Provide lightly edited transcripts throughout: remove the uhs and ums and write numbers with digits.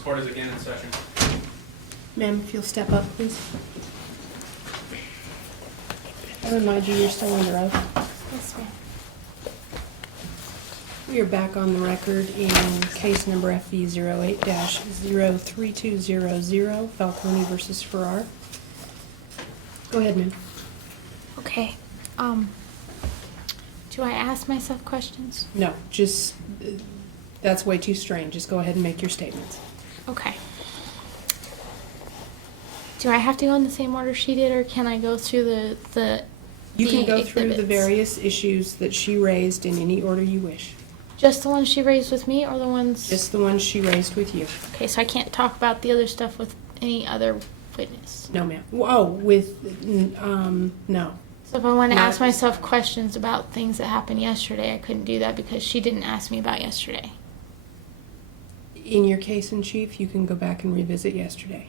court is again in session. Ma'am, if you'll step up, please. I remind you, you're still under oath. Yes, ma'am. We are back on the record in case number FV08-03200, Falcone versus Ferrara. Go ahead, ma'am. Okay. Do I ask myself questions? No, just, that's way too strange. Just go ahead and make your statements. Okay. Do I have to go in the same order she did, or can I go through the You can go through the exhibits? various issues that she raised in any order you wish. Just the ones she raised with me, or the ones? Just the ones she raised with you. Okay, so I can't talk about the other stuff with any other witness. No, ma'am. Oh, no. So if I want to Not ask at this myself time. questions about things that happened yesterday, I couldn't do that because she didn't ask me about yesterday. In your case in chief, you can go back and revisit yesterday.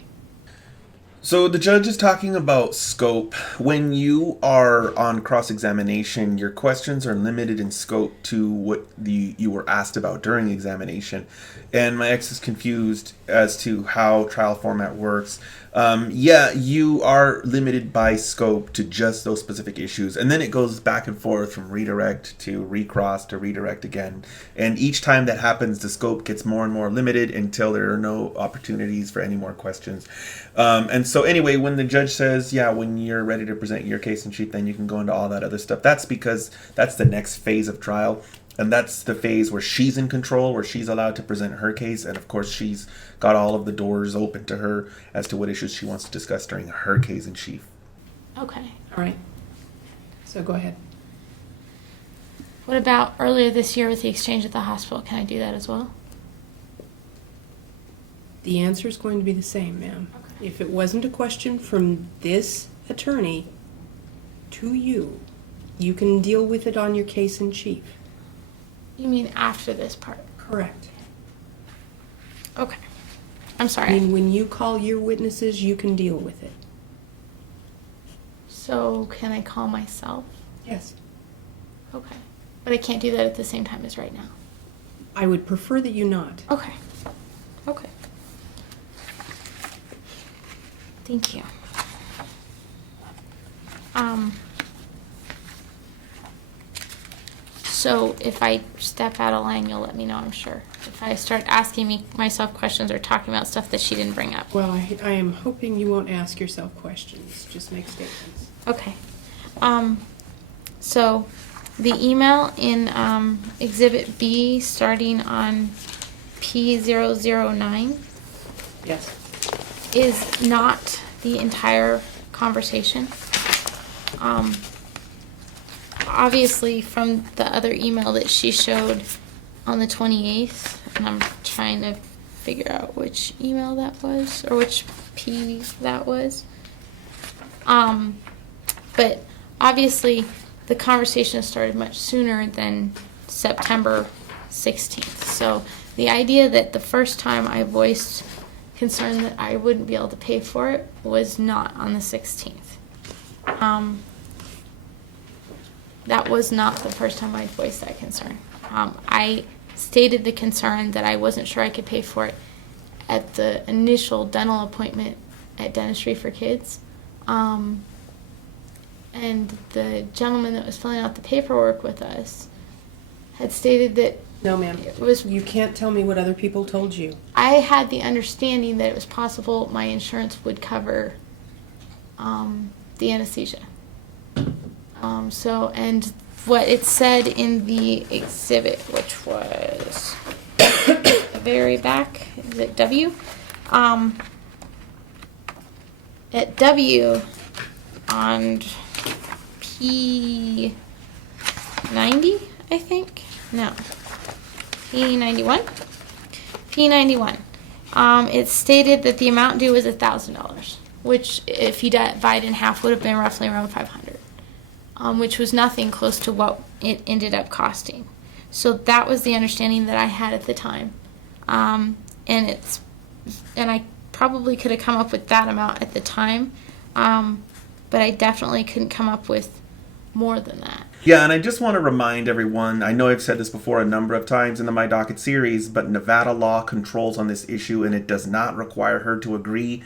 So the judge is talking about scope. When you are on cross-examination, your questions are limited in scope to what you were asked about during the examination. And my ex is confused as to how trial format works. Yeah, you are limited by scope to just those specific issues. And then it goes back and forth from redirect to recross to redirect again. And each time that happens, the scope gets more and more limited until there are no opportunities for any more questions. And so anyway, when the judge says, yeah, when you're ready to present your case in chief, then you can go into all that other stuff. That's because that's the next phase of trial. And that's the phase where she's in control, where she's allowed to present her case. And of course, she's got all of the doors open to her as to what issues she wants to discuss during her case in chief. Okay. All right. So go ahead. What about earlier this year with the exchange at the hospital? Can I do that as well? The answer is going to be the same, ma'am. Okay. If it wasn't a question from this attorney to you, you can deal with it on your case in chief. You mean after this part? Correct. Okay. I'm I sorry. mean, when you call your witnesses, you can deal with it. So can I call myself? Yes. Okay. But I can't do that at the same time as right now. I would prefer that you not. Okay. Okay. Thank you. So if I step out of line, you'll let me know, I'm sure. If I start asking myself questions or talking about stuff that she didn't bring up. Well, I am hoping you won't ask yourself questions. Just make statements. Okay. So the email in Exhibit B starting on P009 Yes. is not the entire conversation. Obviously from the other email that she showed on the 28th, and I'm trying to figure out which email that was, or which P that was. But obviously the conversation started much sooner than September 16th. So the idea that the first time I voiced concern that I wouldn't be able to pay for it was not on the 16th. That was not the first time I voiced that concern. I stated the concern that I wasn't sure I could pay for it at the initial dental appointment at Dentistry for Kids. And the gentleman that was filling out the paperwork with us had stated that No, ma'am. it was, You can't tell me what other people told you. I had the understanding that it was possible my insurance would cover the anesthesia. And what it said in the exhibit, which was the very back, is it W? At W on P90, I think? No. P91? P91. It stated that the amount due was $1,000, which if you divide in half would have been roughly around $500. Which was nothing close to what it ended up costing. So that was the understanding that I had at the time. And I probably could have come up with that amount at the time, but I definitely couldn't come up with more than that. Yeah, and I just want to remind everyone, I know I've said this before a number of times in the My Docket series, but Nevada law controls on this issue and it does not require her to agree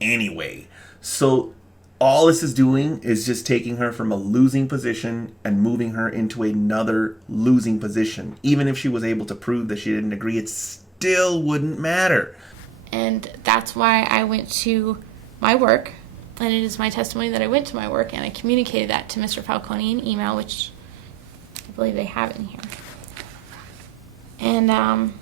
anyway. So all this is doing is just taking her from a losing position and moving her into another losing position. Even if she was able to prove that she didn't agree, it still wouldn't matter. And that's why I went to my work, and it is my testimony that I went to my work, and I communicated that to Mr. Falcone in email, which I believe they have in here. And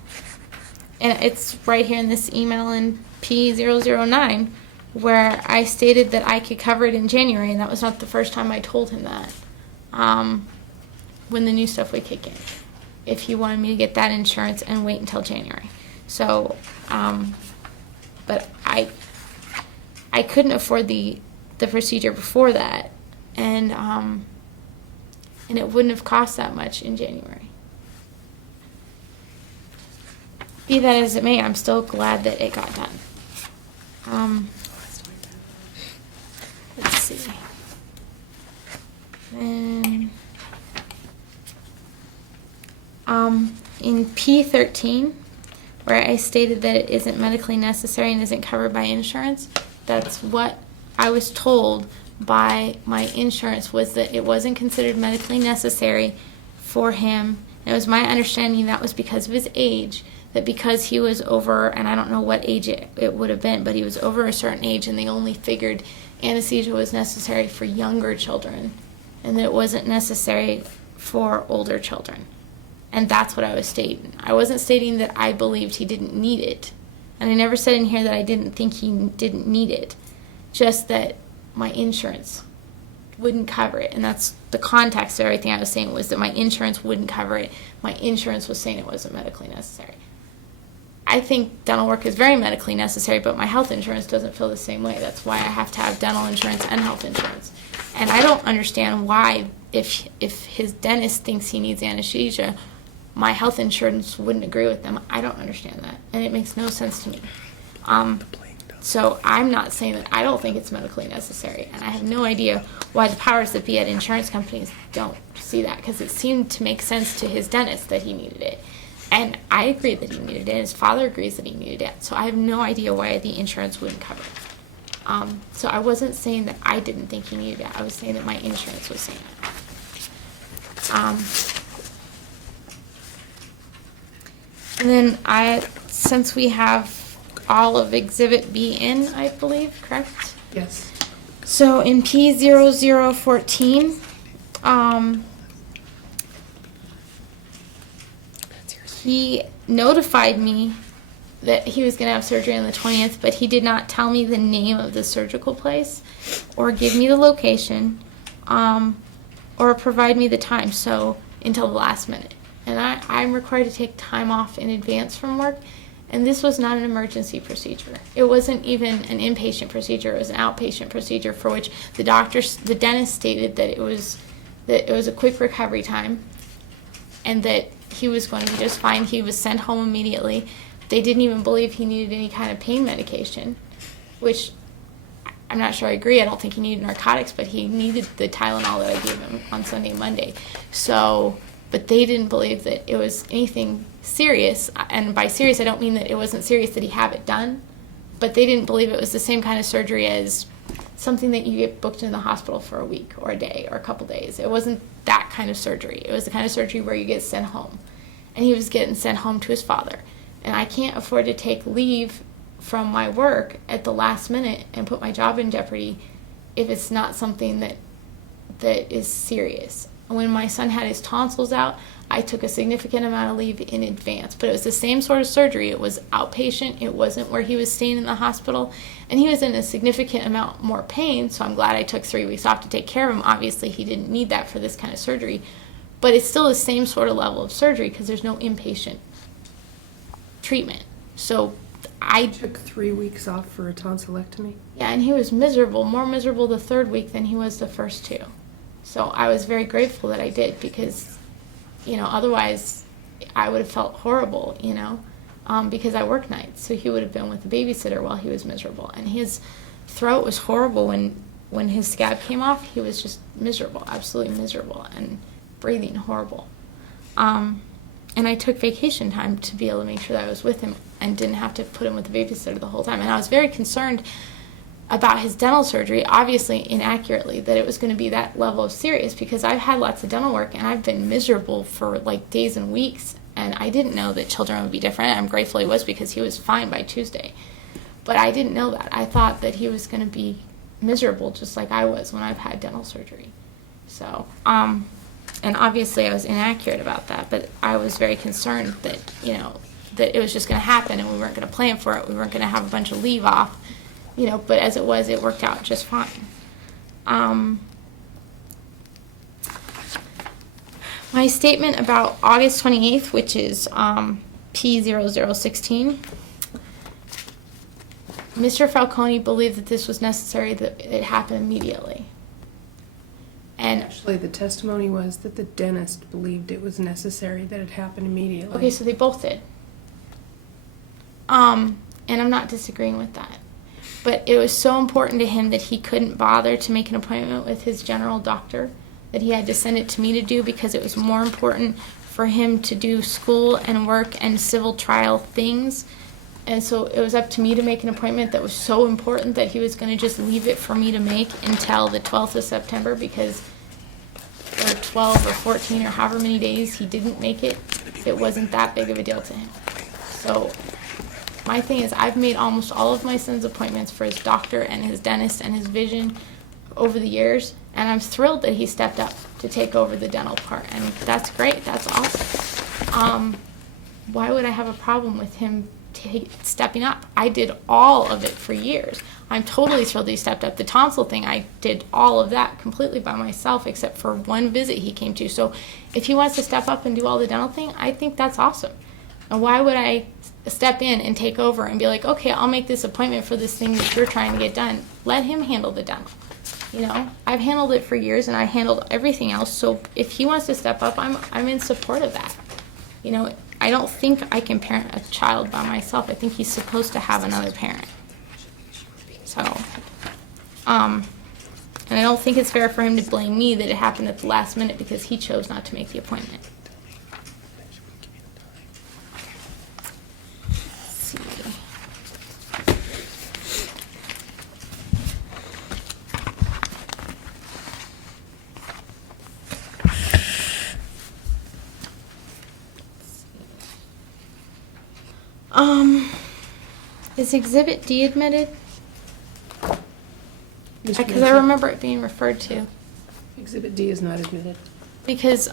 it's right here in this email in P009, where I stated that I could cover it in January, and that was not the first time I told him that, when the new stuff would kick in, if he wanted me to get that insurance and wait until January. So, but I couldn't afford the procedure before that, and it wouldn't have cost that much in January. Be that as it may, I'm still glad that it got done. Let's see. Then, in P13, where I stated that it isn't medically necessary and isn't covered by insurance, that's what I was told by my insurance, was that it wasn't considered medically necessary for him. And it was my understanding that was because of his age, that because he was over, and I don't know what age it would have been, but he was over a certain age, and they only figured anesthesia was necessary for younger children, and that it wasn't necessary for older children. And that's what I was stating. I wasn't stating that I believed he didn't need it. And I never said in here that I didn't think he didn't need it. Just that my insurance wouldn't cover it. And that's the context of everything I was saying, was that my insurance wouldn't cover it. My insurance was saying it wasn't medically necessary. I think dental work is very medically necessary, but my health insurance doesn't feel the same way. That's why I have to have dental insurance and health insurance. And I don't understand why, if his dentist thinks he needs anesthesia, my health insurance wouldn't agree with them. I don't understand that, and it makes no sense to me. So I'm not saying that I don't think it's medically necessary, and I have no idea why the powers that be at insurance companies don't see that, because it seemed to make sense to his dentist that he needed it. And I agree that he needed it, and his father agrees that he needed it. So I have no idea why the insurance wouldn't cover it. So I wasn't saying that I didn't think he needed it. I was saying that my insurance was saying it. And then since we have all of Exhibit B in, I believe, correct? Yes. So in P0014, he notified me that he was going to have surgery on the 20th, but he did not tell me the name of the surgical place or give me the location or provide me the time, so until the last minute. And I'm required to take time off in advance from work, and this was not an emergency procedure. It wasn't even an inpatient procedure. It was an outpatient procedure for which the dentist stated that it was a quick recovery time and that he was going to be just fine. He was sent home immediately. They didn't even believe he needed any kind of pain medication, which I'm not sure I agree. I don't think he needed narcotics, but he needed the Tylenol that I gave him on Sunday and Monday. But they didn't believe that it was anything serious. And by serious, I don't mean that it wasn't serious that he have it done, but they didn't believe it was the same kind of surgery as something that you get booked in the hospital for a week or a day or a couple days. It wasn't that kind of surgery. It was the kind of surgery where you get sent home. And he was getting sent home to his father. And I can't afford to take leave from my work at the last minute and put my job in jeopardy if it's not something that is serious. When my son had his tonsils out, I took a significant amount of leave in advance. But it was the same sort of surgery. It was outpatient. It wasn't where he was staying in the hospital. And he was in a significant amount more pain, so I'm glad I took 3 weeks off to take care of him. Obviously, he didn't need that for this kind of surgery. But it's still the same sort of level of surgery because there's no inpatient treatment. So I took 3 weeks off for a tonsillectomy. Yeah, and he was miserable, more miserable the 3rd week than he was the first 2. So I was very grateful that I did because, otherwise I would have felt horrible, because I work nights. So he would have been with the babysitter while he was miserable. And his throat was horrible when when his scab came off, he was just miserable, absolutely miserable, and breathing horrible. And I took vacation time to be able to make sure that I was with him and didn't have to put him with a babysitter the whole time. And I was very concerned about his dental surgery, obviously inaccurately, that it was going to be that level of serious, because I've had lots of dental work and I've been miserable for like days and weeks, and I didn't know that children would be different. I'm grateful he was, because he was fine by Tuesday. But I didn't know that. I thought that he was going to be miserable just like I was when I've had dental surgery. So, and obviously I was inaccurate about that, but I was very concerned that, you know, that it was just going to happen and we weren't going to plan for it. We weren't going to have a bunch of leave off, you know, but as it was, it worked out just fine. My statement about August 28th, which is P0016, Mr. Falcone believed that this was necessary, that it happened immediately. And Actually, the testimony was that the dentist believed it was necessary that it happen immediately. okay, so they both did. And I'm not disagreeing with that. But it was so important to him that he couldn't bother to make an appointment with his general doctor, that he had to send it to me to do, because it was more important for him to do school and work and civil trial things. And so it was up to me to make an appointment that was so important that he was going to just leave it for me to make until the 12th of September, because for 12 or 14 or however many days he didn't make it, it wasn't that big of a deal to him. So my thing is, I've made almost all of my son's appointments for his doctor and his dentist and his vision over the years, and I'm thrilled that he stepped up to take over the dental part, and that's great. That's awesome. Why would I have a problem with him stepping up? I did all of it for years. I'm totally thrilled that he stepped up. The tonsil thing, I did all of that completely by myself, except for one visit he came to. So if he wants to step up and do all the dental thing, I think that's awesome. And why would I step in and take over and be like, okay, I'll make this appointment for this thing that you're trying to get done? Let him handle the dental. You know, I've handled it for years, and I handled everything else. So if he wants to step up, I'm in support of that. You know, I don't think I can parent a child by myself. I think he's supposed to have another parent. So, and I don't think it's fair for him to blame me that it happened at the last minute because he chose not to make the appointment. Let's see. Is Exhibit D admitted? Because I remember it being referred to. Exhibit D is not admitted. Because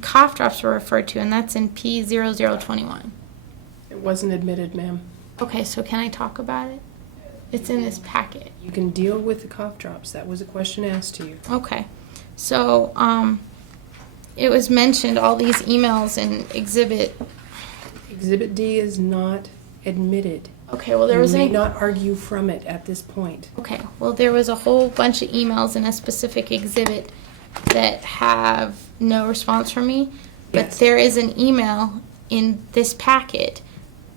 cough drops were referred to, and that's in P0021. It wasn't admitted, ma'am. Okay, so can I talk about it? It's in this packet. You can deal with the cough drops. That was a question asked to you. Okay. So, it was mentioned, all these emails and Exhibit. Exhibit D is not admitted. Okay, well, there was You may not argue from it at this point. Okay, well, there was a whole bunch of emails in a specific exhibit that have no response from me. But Yes. there is an email in this packet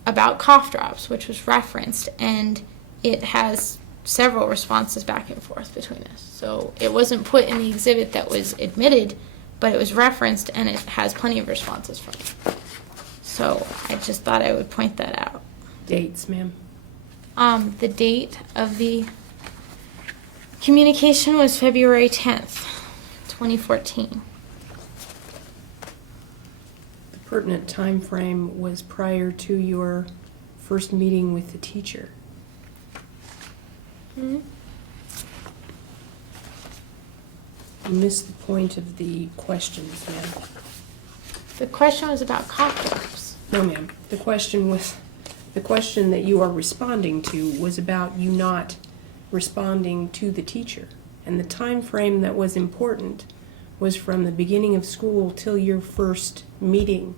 about cough drops, which was referenced, and it has several responses back and forth between us. So it wasn't put in the exhibit that was admitted, but it was referenced, and it has plenty of responses from it. So I just thought I would point that out. Dates, ma'am. The date of the communication was February 10th, 2014. The pertinent time frame was prior to your first meeting with the teacher. Hmm? You missed the point of the questions, ma'am. The question was about cough drops. No, ma'am. The question that you are responding to was about you not responding to the teacher. And the time frame that was important was from the beginning of school till your first meeting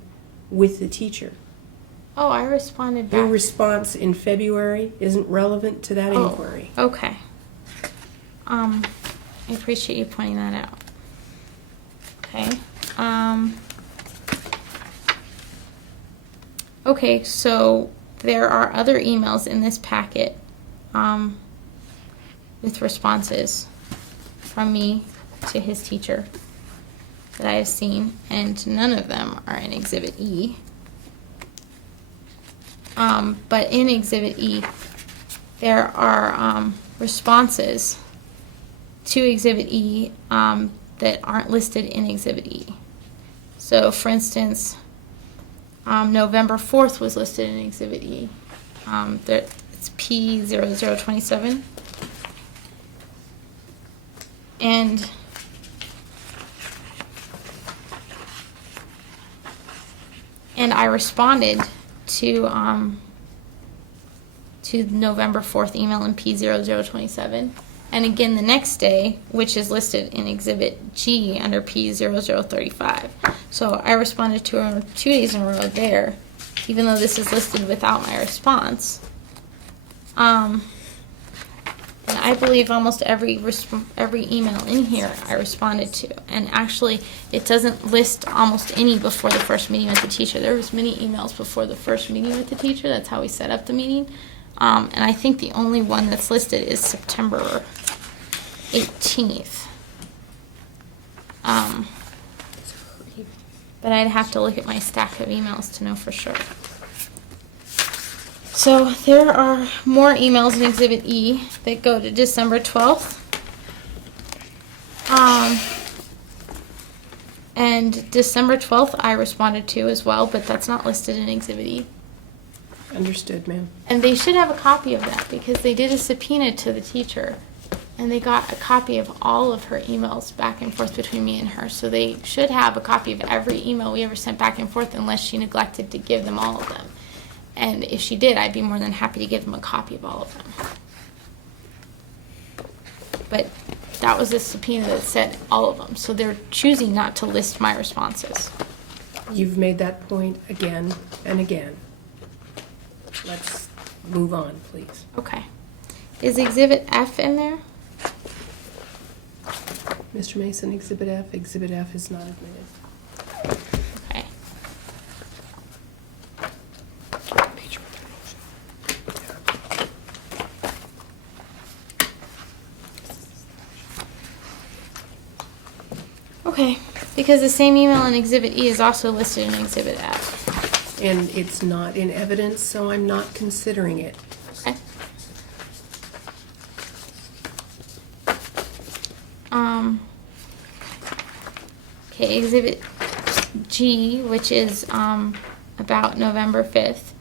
with the teacher. Oh, I responded Your back. response in February isn't relevant to that inquiry. Okay. I appreciate you pointing that out. Okay. Okay, so there are other emails in this packet with responses. from me to his teacher that I have seen, and none of them are in Exhibit E. But in Exhibit E, there are responses to Exhibit E that aren't listed in Exhibit E. So, for instance, November 4th was listed in Exhibit E. It's P0027. And I responded to November 4th email in P0027. And again the next day, which is listed in Exhibit G under P0035. So I responded to her 2 days in a row there, even though this is listed without my response. And I believe almost every email in here I responded to. And actually, it doesn't list almost any before the first meeting with the teacher. There was many emails before the first meeting with the teacher. That's how we set up the meeting. And I think the only one that's listed is September 18th. But I'd have to look at my stack of emails to know for sure. So there are more emails in Exhibit E that go to December 12th. And December 12th I responded to as well, but that's not listed in Exhibit E. Understood, ma'am. And they should have a copy of that because they did a subpoena to the teacher. And they got a copy of all of her emails back and forth between me and her. So they should have a copy of every email we ever sent back and forth unless she neglected to give them all of them. And if she did, I'd be more than happy to give them a copy of all of them. But that was a subpoena that said all of them. So they're choosing not to list my responses. You've made that point again and again. Let's move on, please. Okay. Is Exhibit F in there? Mr. Mason, Exhibit F. Exhibit F is not admitted. Okay. Okay, because the same email in Exhibit E is also listed in Exhibit F. And it's not in evidence, so I'm not considering it. Okay. Okay, Exhibit G, which is about November 5th.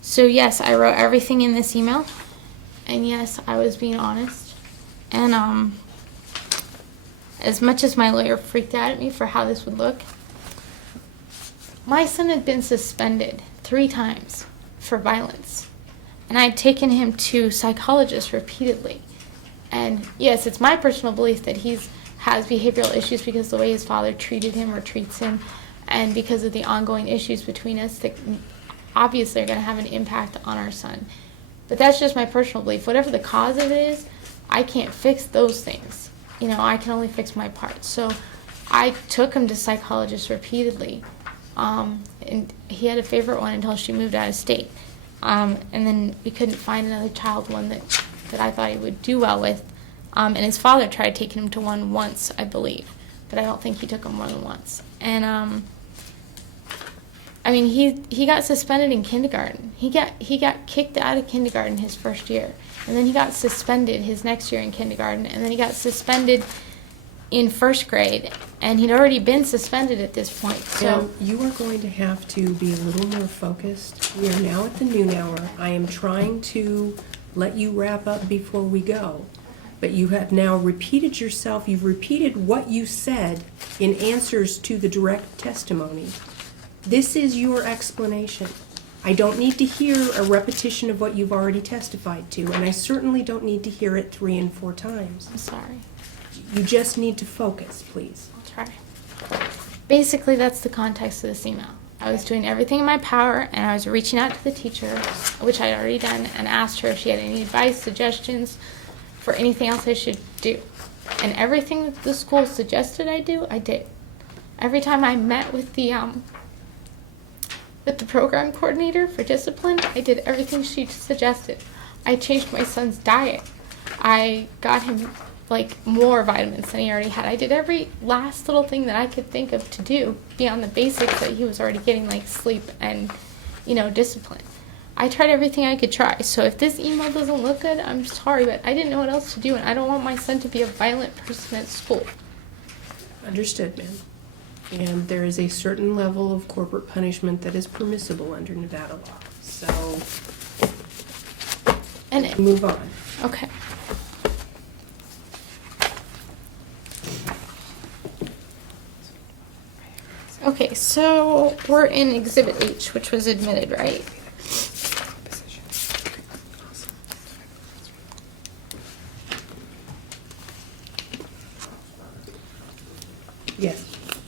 So yes, I wrote everything in this email. And yes, I was being honest. And as much as my lawyer freaked out at me for how this would look, my son had been suspended 3 times for violence. And I'd taken him to psychologists repeatedly. And yes, it's my personal belief that he has behavioral issues because of the way his father treated him or treats him, and because of the ongoing issues between us that obviously are going to have an impact on our son. But that's just my personal belief. Whatever the cause of it is, I can't fix those things. You know, I can only fix my part. So I took him to psychologists repeatedly. And he had a favorite one until she moved out of state. And then we couldn't find another child one that I thought he would do well with. And his father tried taking him to one once, I believe. But I don't think he took him more than once. And, I mean, he got suspended in kindergarten. He got kicked out of kindergarten his first year. And then he got suspended his next year in kindergarten. And then he got suspended in first grade. And he'd already been suspended at this point. So you are going to have to be a little more focused. We are now at the noon hour. I am trying to let you wrap up before we go. But you have now repeated yourself. You've repeated what you said in answers to the direct testimony. This is your explanation. I don't need to hear a repetition of what you've already testified to, and I certainly don't need to hear it 3 and 4 times. I'm sorry. You just need to focus, please. I'll try. Basically, that's the context of this email. I was doing everything in my power, and I was reaching out to the teacher, which I'd already done, and asked her if she had any advice, suggestions for anything else I should do. And everything that the school suggested I do, I did. Every time I met with the program coordinator for discipline, I did everything she suggested. I changed my son's diet. I got him like more vitamins than he already had. I did every last little thing that I could think of to do beyond the basics that he was already getting, like sleep and, discipline. I tried everything I could try. So if this email doesn't look good, I'm sorry, but I didn't know what else to do, and I don't want my son to be a violent person at school. Understood, ma'am. And there is a certain level of corporate punishment that is permissible under Nevada law. So, move on. Okay. Okay, so we're in Exhibit H, which was admitted, right? Yes,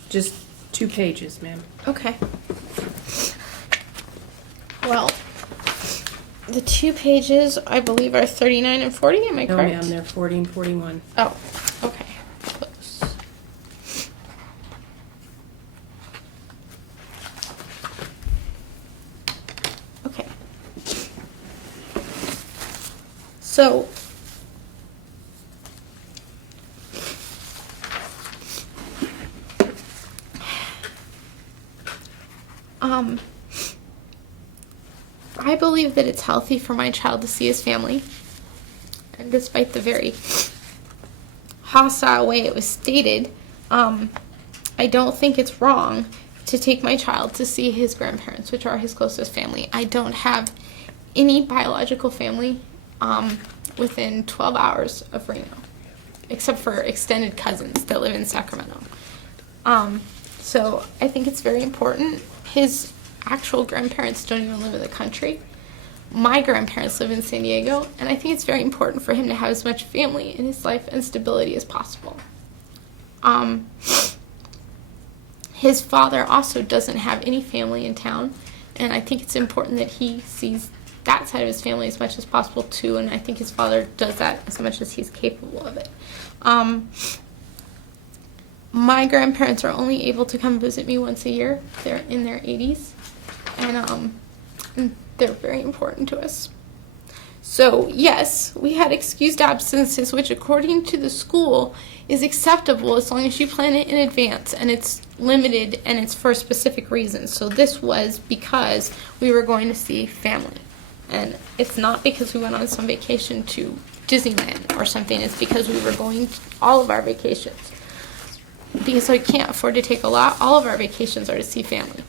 just 2 pages, ma'am. Okay. Well, the 2 pages, I believe, are 39 and 40, am I No, correct? ma'am, they're 40 and 41. Oh, okay. Close. Okay. So, I believe that it's healthy for my child to see his family. And despite the very hostile way it was stated, I don't think it's wrong to take my child to see his grandparents, which are his closest family. I don't have any biological family within 12 hours of Reno, except for extended cousins that live in Sacramento. So I think it's very important. His actual grandparents don't even live in the country. My grandparents live in San Diego, and I think it's very important for him to have as much family in his life and stability as possible. His father also doesn't have any family in town, and I think it's important that he sees that side of his family as much as possible too, and I think his father does that as much as he's capable of it. My grandparents are only able to come visit me once a year. They're in their 80s, and they're very important to us. So, yes, we had excused absences, which according to the school is acceptable as long as you plan it in advance, and it's limited and it's for specific reasons. So this was because we were going to see family, and it's not because we went on some vacation to Disneyland or something. It's because we were going to all of our vacations. Because we can't afford to take a lot, all of our vacations are to see family.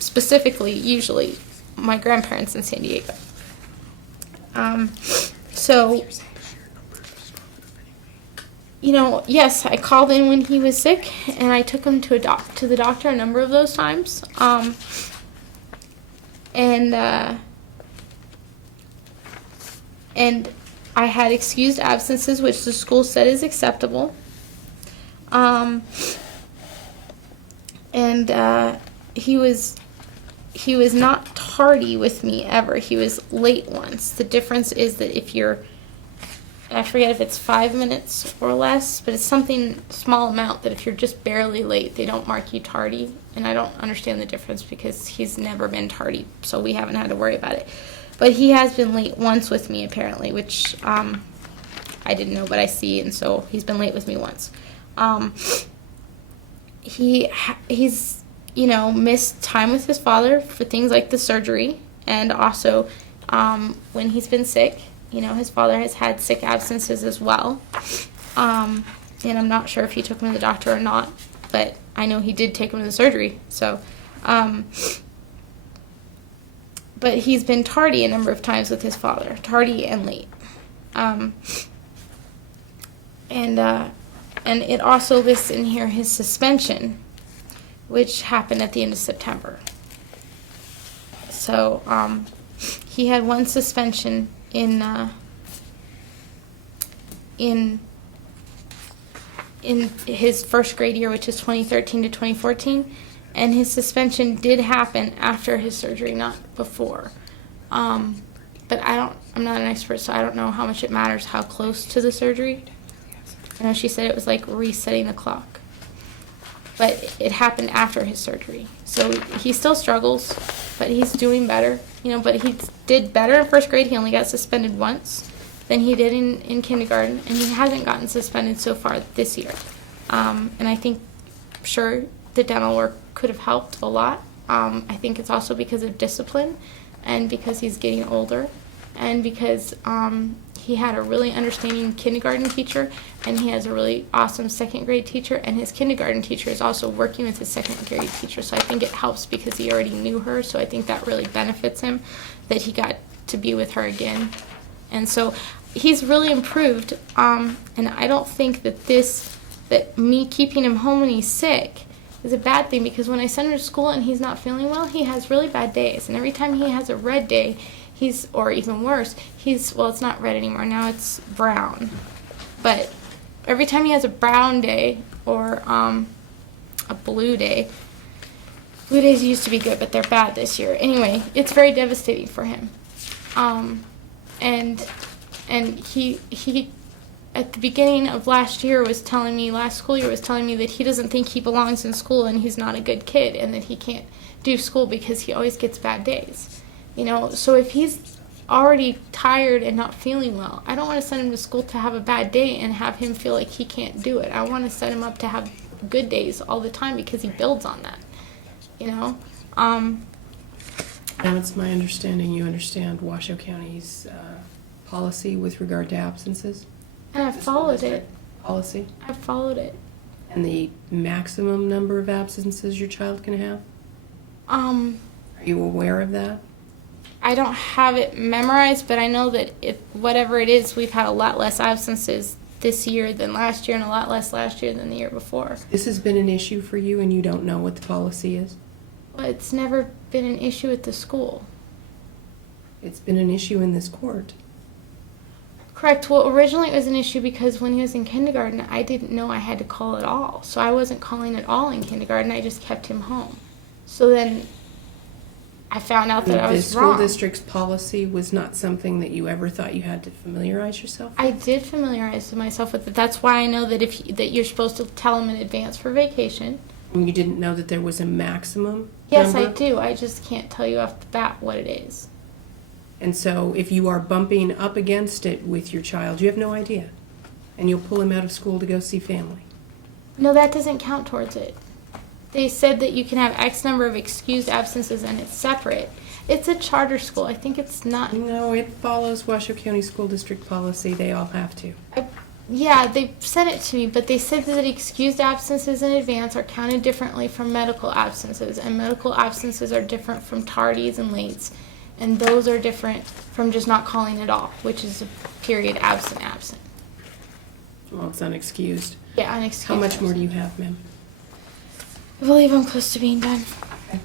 Specifically, usually, my grandparents in San Diego. So, yes, I called in when he was sick, and I took him to the doctor a number of those times. And I had excused absences, which the school said is acceptable. He was not tardy with me ever. He was late once. The difference is that if you're, I forget if it's 5 minutes or less, but it's something small amount that if you're just barely late, they don't mark you tardy. And I don't understand the difference because he's never been tardy, so we haven't had to worry about it. But he has been late once with me apparently, which I didn't know, but I see, and so he's been late with me once. He's missed time with his father for things like the surgery, and also when he's been sick. His father has had sick absences as well, and I'm not sure if he took him to the doctor or not, but I know he did take him to the surgery. So, but he's been tardy a number of times with his father, tardy and late, and it also lists in here his suspension, which happened at the end of September. So, he had one suspension in his first grade year, which is 2013 to 2014, and his suspension did happen after his surgery, not before. But I'm not an expert, so I don't know how much it matters how close to the surgery. I know she said it was like resetting the clock. But it happened after his surgery. So he still struggles, but he's doing better. But he did better in first grade. He only got suspended once. than he did in kindergarten, and he hasn't gotten suspended so far this year. And I think, sure, the dental work could have helped a lot. I think it's also because of discipline and because he's getting older and because he had a really understanding kindergarten teacher and he has a really awesome second grade teacher, and his kindergarten teacher is also working with his second grade teacher. So I think it helps because he already knew her. So I think that really benefits him that he got to be with her again. And so he's really improved. And I don't think that me keeping him home when he's sick is a bad thing, because when I send him to school and he's not feeling well, he has really bad days. And every time he has a red day, or even worse, well, it's not red anymore, now it's brown. But every time he has a brown day or a blue day, blue days used to be good, but they're bad this year. Anyway, it's very devastating for him. And he at the beginning of last school year was telling me that he doesn't think he belongs in school and he's not a good kid and that he can't do school because he always gets bad days. So if he's already tired and not feeling well, I don't want to send him to school to have a bad day and have him feel like he can't do it. I want to set him up to have good days all the time because he builds on that. Now, it's my understanding you understand Washoe County's policy with regard to absences? And I've followed it. Policy? I've followed it. And the maximum number of absences your child can have? Are you aware of that? I don't have it memorized, but I know that whatever it is, we've had a lot less absences this year than last year and a lot less last year than the year before. This has been an issue for you and you don't know what the policy is? But it's never been an issue at the school. It's been an issue in this court. Correct. Well, originally it was an issue because when he was in kindergarten, I didn't know I had to call at all. So I wasn't calling at all in kindergarten. I just kept him home. So then I found out that I was wrong. The school district's policy was not something that you ever thought you had to familiarize yourself with? I did familiarize myself with it. That's why I know that that you're supposed to tell him in advance for vacation. And you didn't know that there was a maximum Yes, number? I do. I just can't tell you off the bat what it is. And so if you are bumping up against it with your child, you have no idea. And you'll pull him out of school to go see family. No, that doesn't count towards it. They said that you can have X number of excused absences and it's separate. It's a charter school. I think it's not. No, it follows Washoe County School District policy. They all have to. Yeah, they sent it to me, but they said that excused absences in advance are counted differently from medical absences, and medical absences are different from tardies and lates, and those are different from just not calling at all, which is a period absent. Well, it's unexcused. Yeah, unexcused. How much more do you have, ma'am? I believe I'm close to being done. Okay.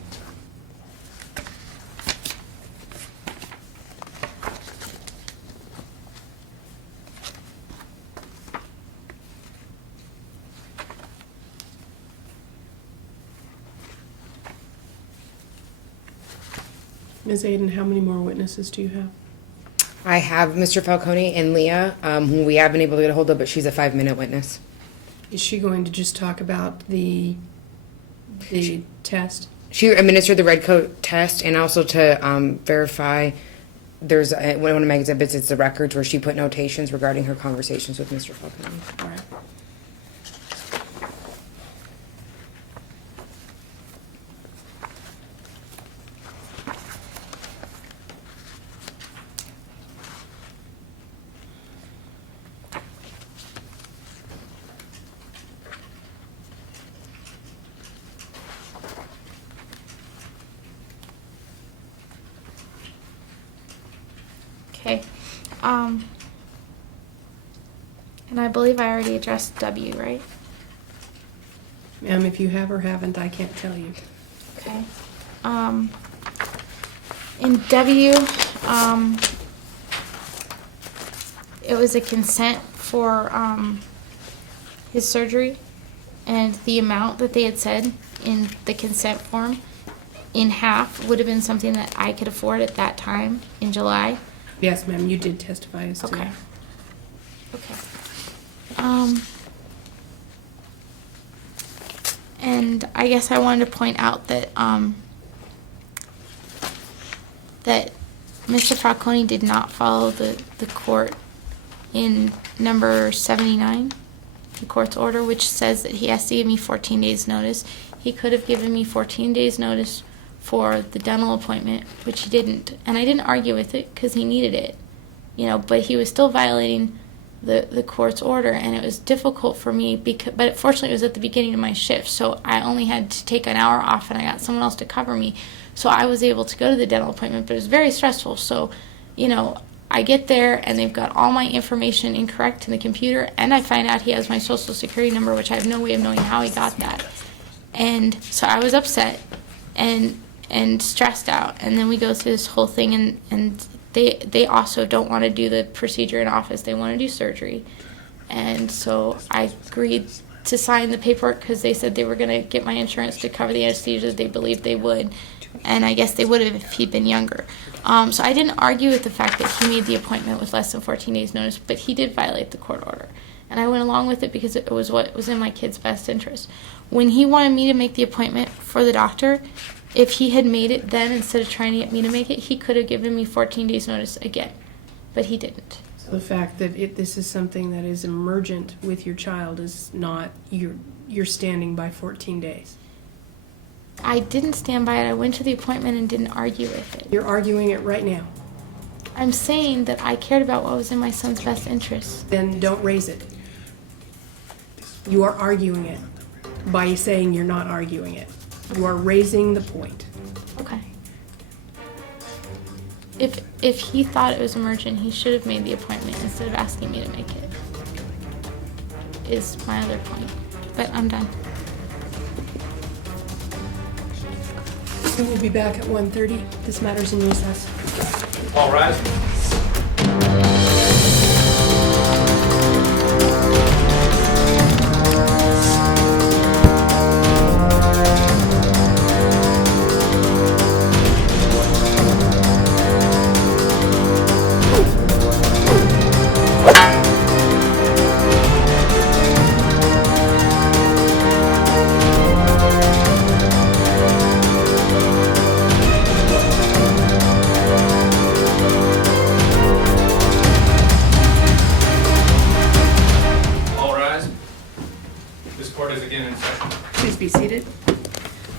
Ms. Aden, how many more witnesses do you have? I have Mr. Falcone and Leah, who we have been able to get a hold of, but she's a 5-minute witness. Is she going to just talk about the test? She administered the red coat test and also to verify there's one of my exhibits, it's the records where she put notations regarding her conversations with Mr. Falcone. All right. Okay. And I believe I already addressed W, right? Ma'am, if you have or haven't, I can't tell you. Okay. In W, it was a consent for his surgery, and the amount that they had said in the consent form in half would have been something that I could afford at that time in July. Yes, ma'am, you did testify as to Okay. that. Okay. And I guess I wanted to point out that that Mr. Falcone did not follow the court in number 79, the court's order, which says that he has to give me 14 days notice. He could have given me 14 days notice for the dental appointment, which he didn't. And I didn't argue with it because he needed it, but he was still violating the court's order, and it was difficult for me but fortunately it was at the beginning of my shift, so I only had to take an hour off and I got someone else to cover me, so I was able to go to the dental appointment, but it was very stressful. So I get there and they've got all my information incorrect in the computer, and I find out he has my social security number, which I have no way of knowing how he got that. And so I was upset and stressed out, and then we go through this whole thing, and they also don't want to do the procedure in office. They want to do surgery. And so I agreed to sign the paperwork because they said they were going to get my insurance to cover the anesthesia. They believed they would. And I guess they would have if he'd been younger. So I didn't argue with the fact that he made the appointment with less than 14 days notice, but he did violate the court order. And I went along with it because it was what was in my kid's best interest. When he wanted me to make the appointment for the doctor, if he had made it then instead of trying to get me to make it, he could have given me 14 days notice again. But he didn't. So the fact that this is something that is emergent with your child is not, you're standing by 14 days. I didn't stand by it. I went to the appointment and didn't argue with it. You're arguing it right now. I'm saying that I cared about what was in my son's best interest. Then don't raise it. You are arguing it by saying you're not arguing it. You are raising the point. Okay. If he thought it was emergent, he should have made the appointment instead of asking me to make it. Is my other point. But I'm done. We will be back at 1:30. This matter's in recess. All rise.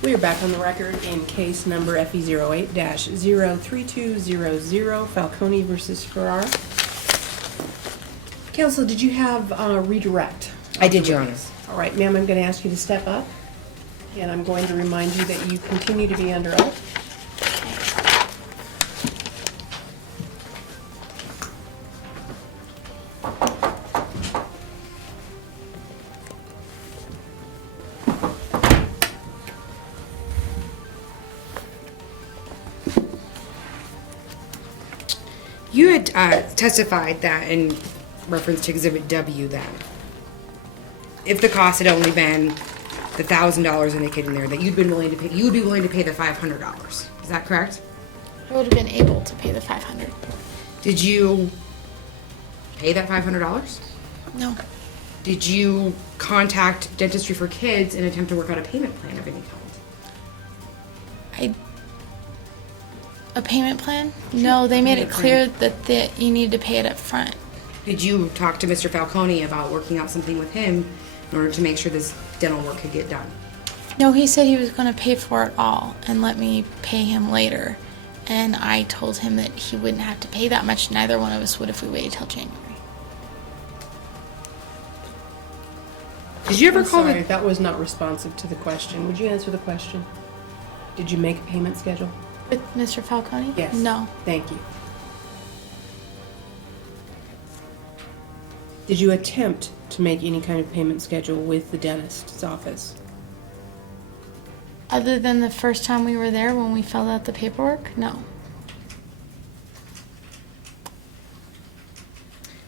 We are back on the record in case number FE08-03200, Falcone versus Ferrara. Counsel, did you have redirect? I did, Your Honor. All right, ma'am, I'm going to ask you to step up, and I'm going to remind you that you continue to be under oath. You had testified that in reference to Exhibit W that if the cost had only been the $1,000 indicated in there, that you'd be willing to pay the $500. Is that correct? I would have been able to pay the $500. Did you pay that $500? No. Did you contact Dentistry for Kids and attempt to work out a payment plan of any kind? A payment plan? No, they made it clear that you needed to pay it up front. Did you talk to Mr. Falcone about working out something with him in order to make sure this dental work could get done? No, he said he was going to pay for it all and let me pay him later. And I told him that he wouldn't have to pay that much. Neither one of us would if we waited till January. Did you ever call Sorry, that was not responsive to the question. Would you answer the question? Did you make a payment schedule? With Mr. Falcone? Yes. No. Thank you. Did you attempt to make any kind of payment schedule with the dentist's office? Other than the first time we were there when we filled out the paperwork? No.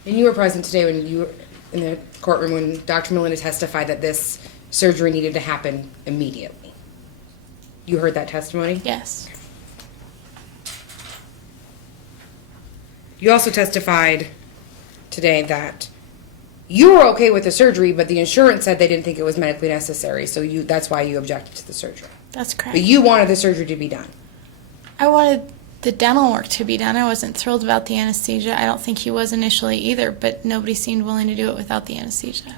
And you were present today when you were in the courtroom when Dr. Melinda testified that this surgery needed to happen immediately. You heard that testimony? Yes. You also testified today that you were okay with the surgery, but the insurance said they didn't think it was medically necessary, so that's why you objected to the surgery. That's correct. But you wanted the surgery to be done. I wanted the dental work to be done. I wasn't thrilled about the anesthesia. I don't think he was initially either, but nobody seemed willing to do it without the anesthesia.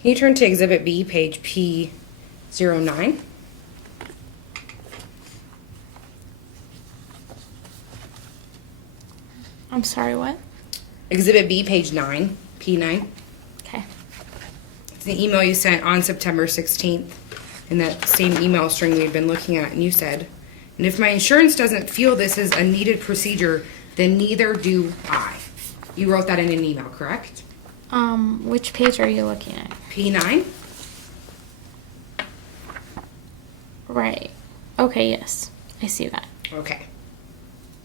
Can you turn to Exhibit B, page P09? I'm sorry, what? Exhibit B, page 9, P9. Okay. It's the email you sent on September 16th in that same email string we had been looking at, and you said, and if my insurance doesn't feel this is a needed procedure, then neither do I. You wrote that in an email, correct? Which page are you looking at? P9? Right. Okay, yes. I see that. Okay.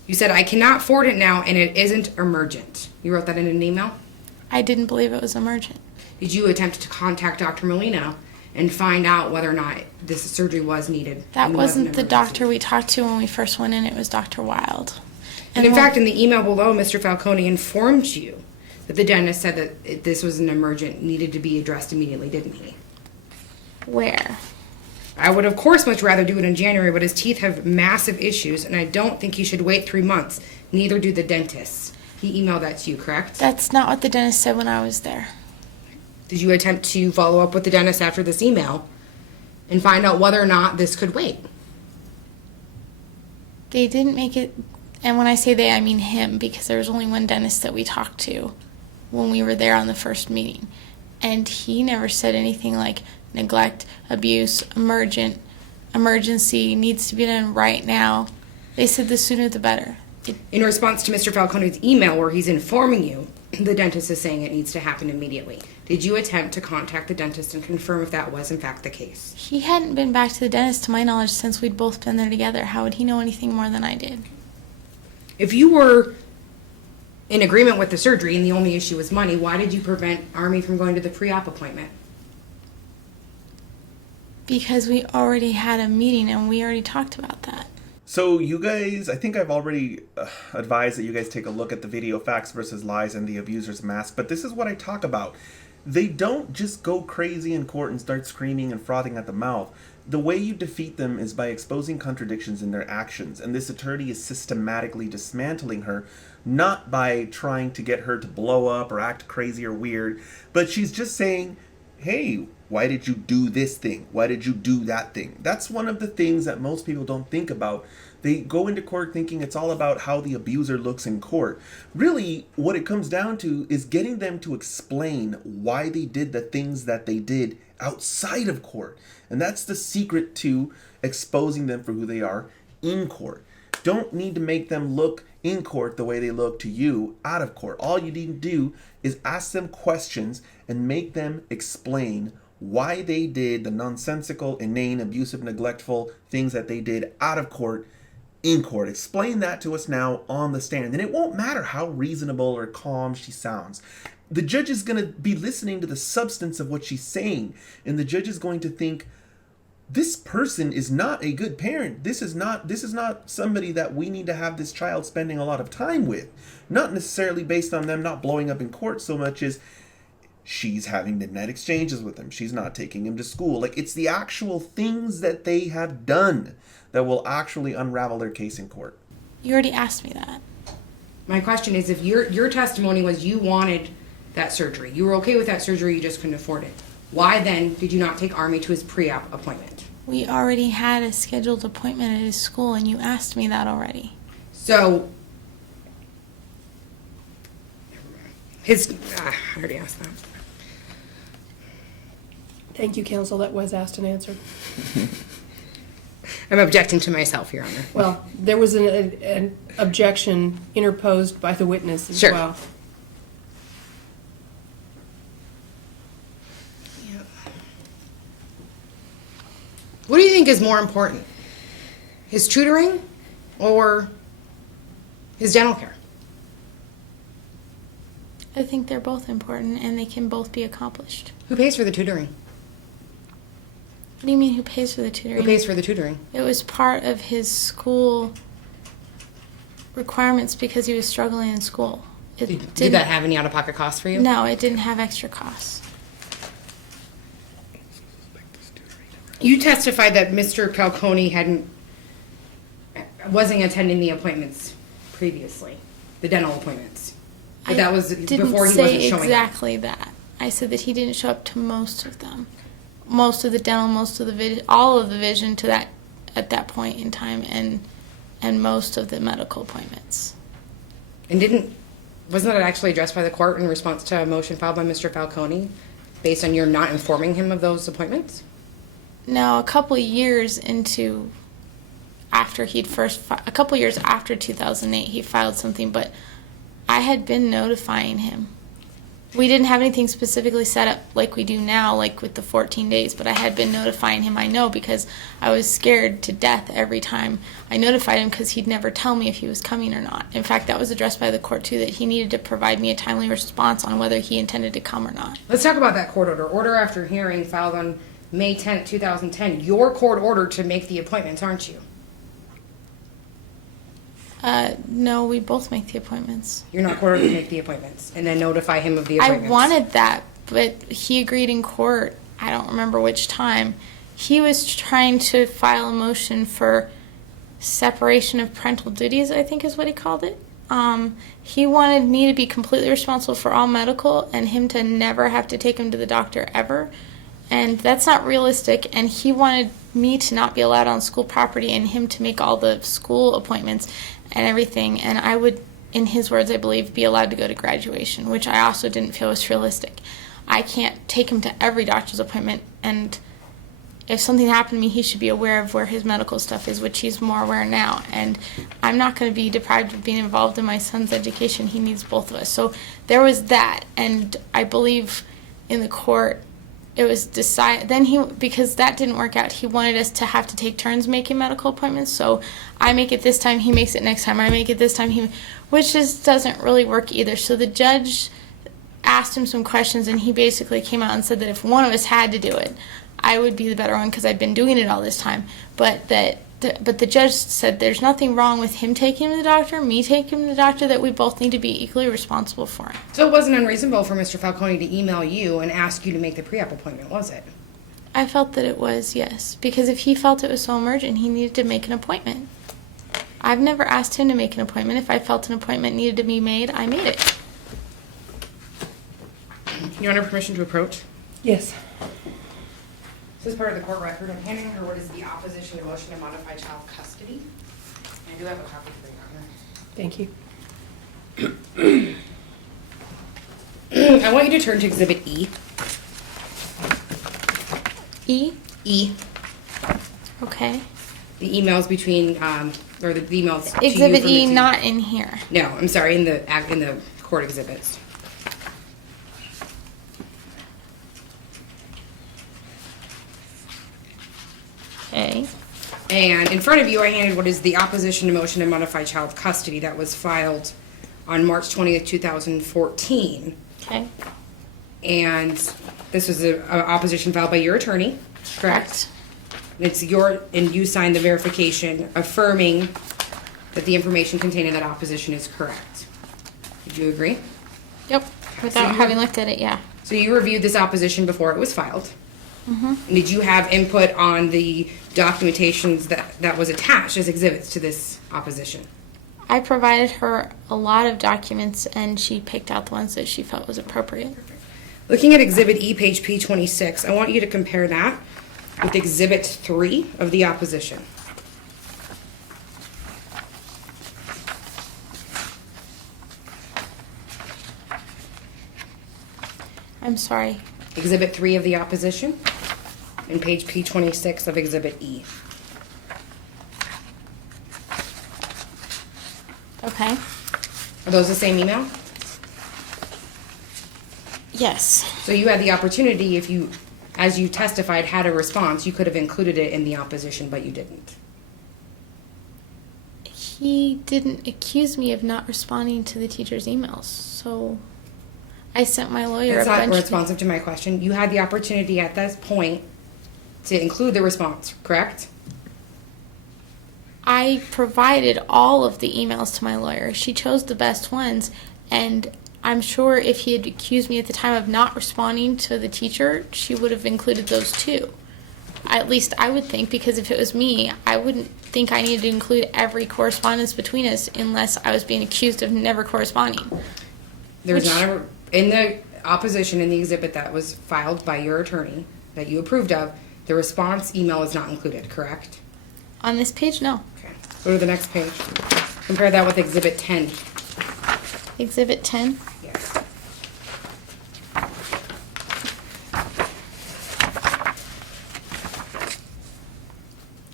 You said, I cannot afford it now, and it isn't emergent. You wrote that in an email? I didn't believe it was emergent. Did you attempt to contact Dr. Molina and find out whether or not this surgery was needed? That and wasn't the emergency? doctor we talked to when we first went in. It was Dr. Wild. And in fact, in the email below, Mr. Falcone informed you that the dentist said that this was an emergent, needed to be addressed immediately, didn't he? Where? I would, of course, much rather do it in January, but his teeth have massive issues, and I don't think he should wait 3 months. Neither do the dentists. He emailed that to you, correct? That's not what the dentist said when I was there. Did you attempt to follow up with the dentist after this email and find out whether or not this could wait? They didn't make it, and when I say they, I mean him, because there was only one dentist that we talked to when we were there on the first meeting. And he never said anything like neglect, abuse, emergency, needs to be done right now. They said the sooner the better. In response to Mr. Falcone's email where he's informing you, the dentist is saying it needs to happen immediately. Did you attempt to contact the dentist and confirm if that was in fact the case? He hadn't been back to the dentist, to my knowledge, since we'd both been there together. How would he know anything more than I did? If you were in agreement with the surgery and the only issue was money, why did you prevent Army from going to the pre-op appointment? Because we already had a meeting and we already talked about that. So you guys, I think I've already advised that you guys take a look at the video Facts versus Lies and the Abuser's Mask, but this is what I talk about. They don't just go crazy in court and start screaming and frothing at the mouth. The way you defeat them is by exposing contradictions in their actions, and this attorney is systematically dismantling her, not by trying to get her to blow up or act crazy or weird, but she's just saying, hey, why did you do this thing? Why did you do that thing? That's one of the things that most people don't think about. They go into court thinking it's all about how the abuser looks in court. Really, what it comes down to is getting them to explain why they did the things that they did outside of court. And that's the secret to exposing them for who they are in court. Don't need to make them look in court the way they look to you out of court. All you need to do is ask them questions and make them explain why they did the nonsensical, inane, abusive, neglectful things that they did out of court, in court. Explain that to us now on the stand. And it won't matter how reasonable or calm she sounds. The judge is going to be listening to the substance of what she's saying. And the judge is going to think, this person is not a good parent. This is not somebody that we need to have this child spending a lot of time with. Not necessarily based on them not blowing up in court so much as she's having midnight exchanges with him. She's not taking him to school. Like, it's the actual things that they have done that will actually unravel their case in court. You already asked me that. My question is, if your testimony was you wanted that surgery, you were okay with that surgery, you just couldn't afford it, why then did you not take Army to his pre-op appointment? We already had a scheduled appointment at his school, and you asked me that already. So, I already asked that. Thank you, counsel. That was asked and answered. I'm objecting to myself, Your Honor. Well, there was an objection interposed by the witness as Sure. well. What do you think is more important? His tutoring or his dental care? I think they're both important, and they can both be accomplished. Who pays for the tutoring? What do you mean, who pays for the tutoring? Who pays for the tutoring? It was part of his school requirements because he was struggling in school. Did that have any out-of-pocket costs for you? No, it didn't have extra costs. You testified that Mr. Falcone wasn't attending the appointments previously, the dental appointments. But I that was didn't before he say wasn't showing up. exactly that. I said that he didn't show up to most of them, most of the dental, most of the all of the vision to that at that point in time, and most of the medical appointments. And wasn't that actually addressed by the court in response to a motion filed by Mr. Falcone, based on your not informing him of those appointments? No, a couple years after 2008, he filed something, but I had been notifying him. We didn't have anything specifically set up like we do now, like with the 14 days, but I had been notifying him, I know, because I was scared to death every time I notified him because he'd never tell me if he was coming or not. In fact, that was addressed by the court, too, that he needed to provide me a timely response on whether he intended to come or not. Let's talk about that court order. Order after hearing filed on May 10th, 2010. Your court order to make the appointments, aren't you? No, we both make the appointments. You're not court ordered to make the appointments and then notify him of the appointments. I wanted that, but he agreed in court. I don't remember which time. He was trying to file a motion for separation of parental duties, I think is what he called it. He wanted me to be completely responsible for all medical and him to never have to take him to the doctor ever. And that's not realistic. And he wanted me to not be allowed on school property and him to make all the school appointments and everything. And I would, in his words, I believe, be allowed to go to graduation, which I also didn't feel was realistic. I can't take him to every doctor's appointment, and if something happened to me, he should be aware of where his medical stuff is, which he's more aware now. And I'm not going to be deprived of being involved in my son's education. He needs both of us. So there was that, and I believe in the court it was decided. Then because that didn't work out, he wanted us to have to take turns making medical appointments. So I make it this time, he makes it next time. I make it this time, which just doesn't really work either. So the judge asked him some questions, and he basically came out and said that if one of us had to do it, I would be the better one because I've been doing it all this time. But the judge said there's nothing wrong with him taking him to the doctor, me taking him to the doctor, that we both need to be equally responsible for it. So it wasn't unreasonable for Mr. Falcone to email you and ask you to make the pre-op appointment, was it? I felt that it was, yes. Because if he felt it was so emergent, he needed to make an appointment. I've never asked him to make an appointment. If I felt an appointment needed to be made, I made it. You want her permission to approach? Yes. This is part of the court record. I'm handing her what is the opposition to motion to modify child custody. I do have a copy for you, Your Thank you. Honor. I want you to turn to Exhibit E. E? E. Okay. The emails between, or the emails to you Exhibit from E, the two- not in here. No, I'm sorry, in the court exhibits. Okay. And in front of you, I handed what is the opposition to motion to modify child custody that was filed on March 20th, 2014. Okay. And this was an opposition filed by your attorney, correct? And you signed the verification affirming that the information contained in that opposition is correct. Did you agree? Yep. Without having looked at it, yeah. So you reviewed this opposition before it was filed. Mm-hmm. And did you have input on the documentations that was attached as exhibits to this opposition? I provided her a lot of documents, and she picked out the ones that she felt was appropriate. Looking at Exhibit E, page P26, I want you to compare that with Exhibit 3 of the opposition. I'm sorry. Exhibit 3 of the opposition and page P26 of Exhibit E. Okay. Are those the same email? Yes. So you had the opportunity, if you, as you testified, had a response, you could have included it in the opposition, but you didn't. He didn't accuse me of not responding to the teacher's emails, so I sent my lawyer That's a not bunch responsive to my question. You had the opportunity at this point to include the response, correct? I provided all of the emails to my lawyer. She chose the best ones, and I'm sure if he had accused me at the time of not responding to the teacher, she would have included those too. At least I would think, because if it was me, I wouldn't think I needed to include every correspondence between us unless I was being accused of never corresponding. There's Which- not in the opposition in the exhibit that was filed by your attorney that you approved of, the response email is not included, correct? On this page, no. Okay. Go to the next page. Compare that with Exhibit 10. Exhibit 10. Yes.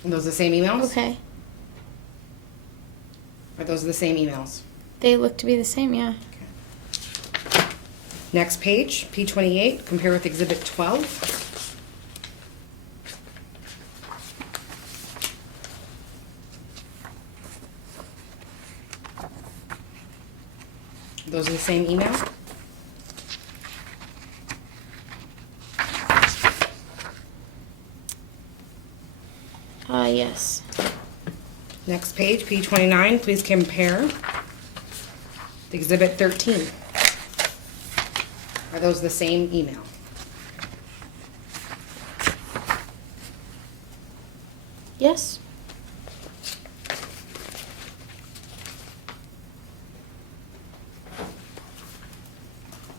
Are those the same emails? Okay. Are those the same emails? They look to be the same, yeah. Next page, P28, compare with Exhibit 12. Those are the same email? Yes. Next page, P29, please compare with Exhibit 13. Are those the same email? Yes.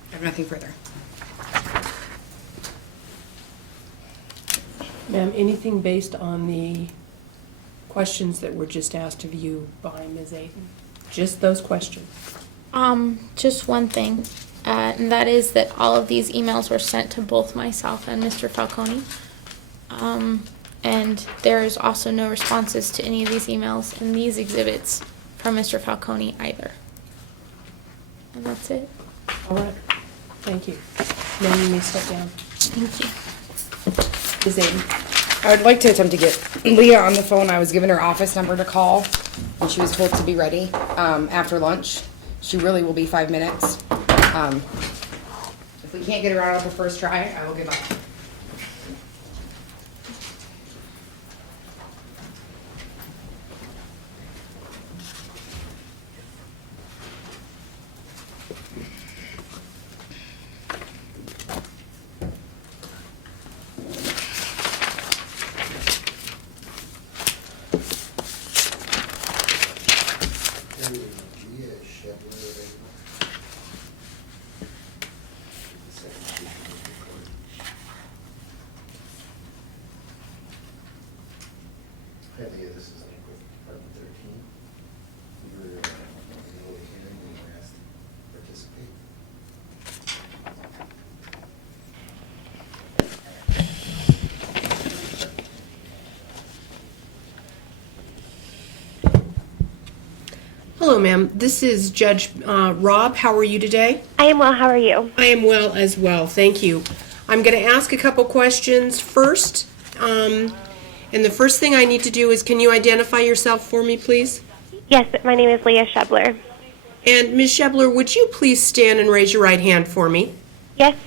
I have nothing further. Ma'am, anything based on the questions that were just asked of you by Ms. Aden? Just those questions? Just one thing, and that is that all of these emails were sent to both myself and Mr. Falcone. And there is also no responses to any of these emails in these exhibits from Mr. Falcone either. And that's it. All right. Thank you. Ma'am, you may step down. Thank you. Ms. Aden. I would like to attempt to get Leah on the phone. I was given her office number to call, and she was told to be ready after lunch. She really will be 5 minutes. If we can't get her out of the first try, I will give up. I think this is like with Department 13. We were in the hearing, we were asked to participate. Hello, ma'am. This is Judge Robb. How are you today? I am well. How are you? I am well as well. Thank you. I'm going to ask a couple questions first. And the first thing I need to do is, can you identify yourself for me, please? Yes, my name is Leah Shebler. And Ms. Shebler, would you please stand and raise your right hand for me? Yes,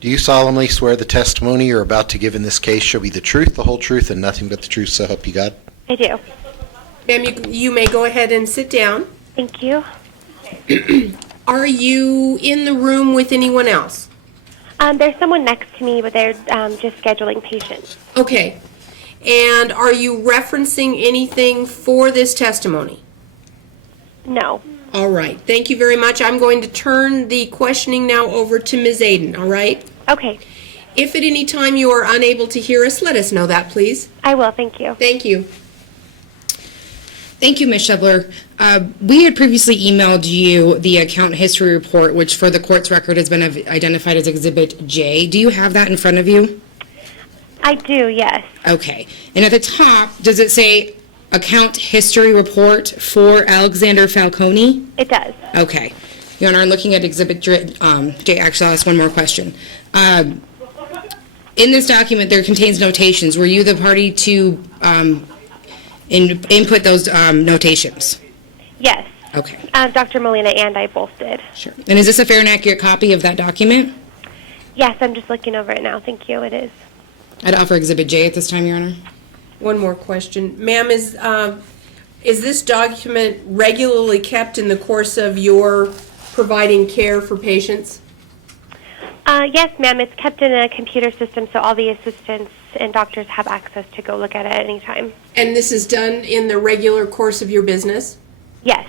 Do you solemnly swear the testimony you're about to give in this case shall be the truth, the whole truth, and nothing but the truth, so help you God? I do. Ma'am, you may go ahead and sit down. Thank you. Are you in the room with anyone else? There's someone next to me, but they're just scheduling patients. Okay. And are you referencing anything for this testimony? No. All right. Thank you very much. I'm going to turn the questioning now over to Ms. Aden, all right? Okay. If at any time you are unable to hear us, let us know that, please. I will. Thank you. Thank you. Thank you, Ms. Shebler. We had previously emailed you the account history report, which for the court's record has been identified as Exhibit J. Do you have that in front of you? I do, yes. Okay. And at the top, does it say account history report for Alexander Falcone? It does. Okay. Your Honor, I'm looking at Exhibit J. Actually, I'll ask one more question. In this document, there contains notations. Were you the party to input those notations? Yes. Okay. Dr. Molina and I both did. Sure. And is this a fair and accurate copy of that document? Yes, I'm just looking over it now. Thank you. It is. I'd offer Exhibit J at this time, Your Honor. One more question. Ma'am, is this document regularly kept in the course of your providing care for patients? Yes, ma'am. It's kept in a computer system, so all the assistants and doctors have access to go look at it at any time. And this is done in the regular course of your business? Yes.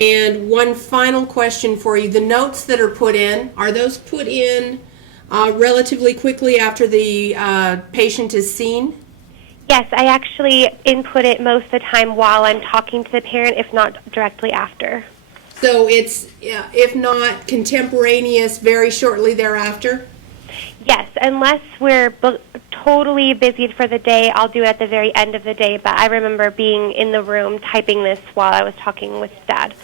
And one final question for you. The notes that are put in, are those put in relatively quickly after the patient is seen? Yes, I actually input it most of the time while I'm talking to the parent, if not directly after. So it's, if not contemporaneous, very shortly thereafter? Yes, unless we're totally busy for the day, I'll do it at the very end of the day, but I remember being in the room typing this while I was talking with Dad.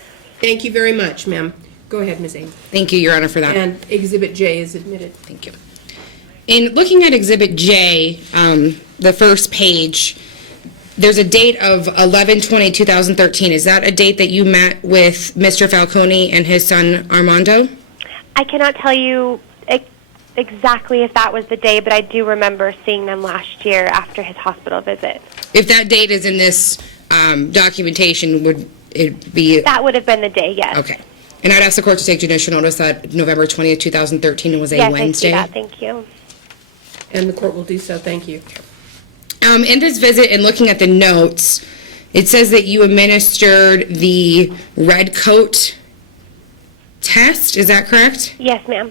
Thank you very much, ma'am. Go ahead, Ms. Aden. Thank you, Your Honor, for that. And Exhibit J is admitted. Thank you. In looking at Exhibit J, the first page, there's a date of 11/20/2013. Is that a date that you met with Mr. Falcone and his son Armando? I cannot tell you exactly if that was the day, but I do remember seeing them last year after his hospital visit. If that date is in this documentation, would it be... That would have been the day, yes. Okay. And I'd ask the court to take judicial notice that November 20th, 2013 was a Yes, Wednesday. I see that. Thank you. And the court will do so. Thank you. In this visit and looking at the notes, it says that you administered the red coat test. Is that correct? Yes, ma'am.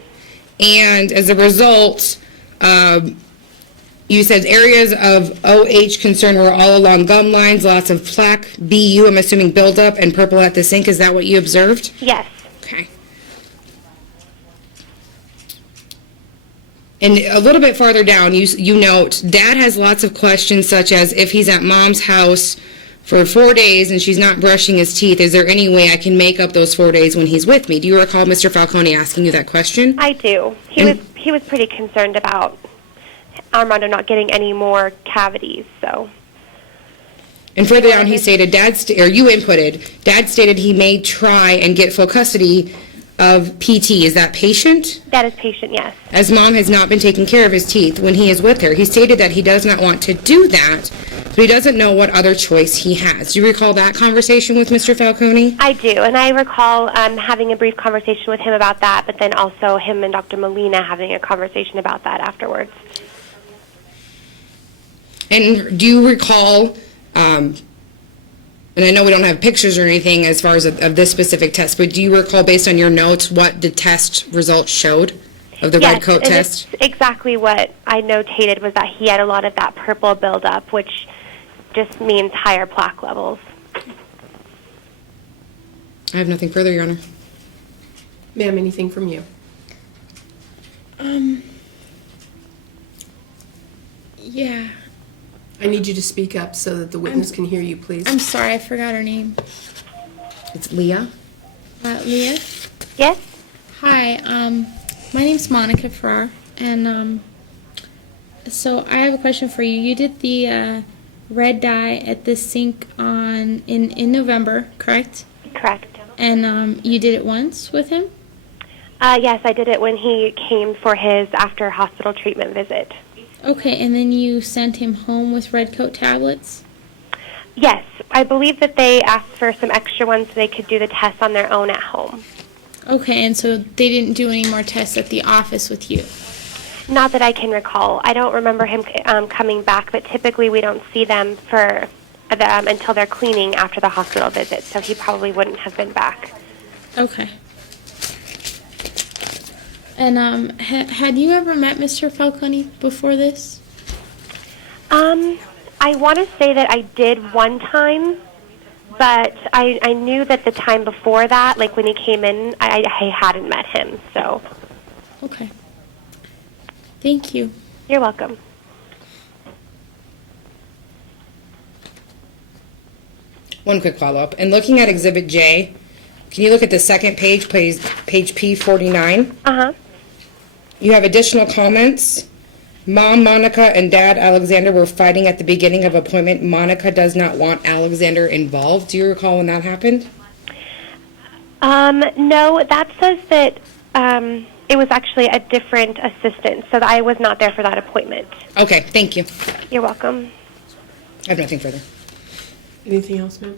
And as a result, you said areas of OH concern were all along gum lines, lots of plaque, BU, I'm assuming buildup, and purple at the sink. Is that what you observed? Yes. Okay. And a little bit farther down, you note, Dad has lots of questions such as if he's at Mom's house for 4 days and she's not brushing his teeth, is there any way I can make up those 4 days when he's with me? Do you recall Mr. Falcone asking you that question? I do. He was pretty concerned about Armando not getting any more cavities, so. And further down, he stated, you inputted, Dad stated he may try and get full custody of PT. Is that patient? That is patient, yes. As Mom has not been taking care of his teeth when he is with her. He stated that he does not want to do that, but he doesn't know what other choice he has. Do you recall that conversation with Mr. Falcone? I do, and I recall having a brief conversation with him about that, but then also him and Dr. Molina having a conversation about that afterwards. And do you recall, and I know we don't have pictures or anything as far as of this specific test, but do you recall based on your notes what the test results showed of the red coat test? Yes, exactly what I notated was that he had a lot of that purple buildup, which just means higher plaque levels. I have nothing further, Your Honor. Ma'am, anything from you? Yeah. I need you to speak up so that the witness can hear you, please. I'm sorry, I forgot her name. It's Leah. Leah? Yes? Hi, my name's Monica Ferrara, and so I have a question for you. You did the red dye at the sink in November, correct? Correct. And you did it once with him? Yes, I did it when he came for his after hospital treatment visit. Okay, and then you sent him home with red coat tablets? Yes, I believe that they asked for some extra ones so they could do the tests on their own at home. Okay, and so they didn't do any more tests at the office with you? Not that I can recall. I don't remember him coming back, but typically we don't see them for until they're cleaning after the hospital visit, so he probably wouldn't have been back. Okay. And had you ever met Mr. Falcone before this? I want to say that I did one time, but I knew that the time before that, like when he came in, I hadn't met him, so. Okay. Thank you. You're welcome. One quick follow-up. And looking at Exhibit J, can you look at the second page P49? Uh-huh. You have additional comments. Mom, Monica, and Dad, Alexander, were fighting at the beginning of appointment. Monica does not want Alexander involved. Do you recall when that happened? No, that says that it was actually a different assistant, so I was not there for that appointment. Okay, thank you. You're welcome. I have nothing further. Anything else, ma'am?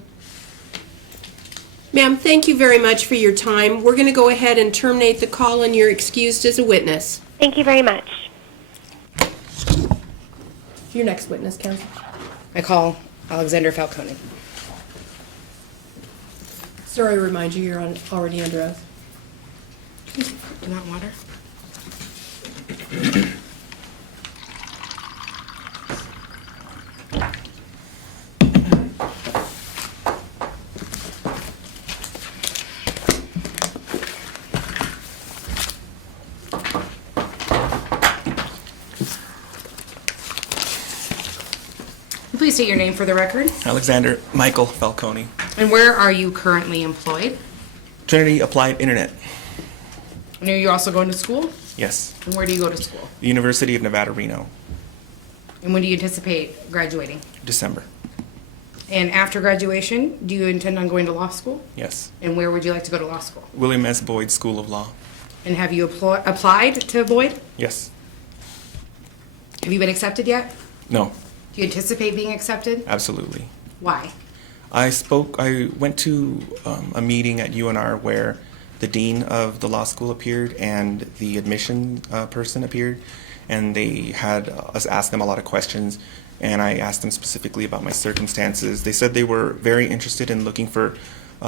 Ma'am, thank you very much for your time. We're going to go ahead and terminate the call, and you're excused as a witness. Thank you very much. Your next witness, counsel. I call Alexander Falcone. Sorry to remind you, you're already under oath. Do you want water? Please state your name for the record. Alexander Michael Falcone. And where are you currently employed? Trinity Applied Internet. And are you also going to school? Yes. And where do you go to school? The University of Nevada, Reno. And when do you anticipate graduating? December. And after graduation, do you intend on going to law school? Yes. And where would you like to go to law school? William S. Boyd School of Law. And have you applied to Boyd? Yes. Have you been accepted yet? No. Do you anticipate being accepted? Absolutely. Why? I went to a meeting at UNR where the dean of the law school appeared and the admission person appeared, and they had us ask them a lot of questions, and I asked them specifically about my circumstances. They said they were very interested in looking for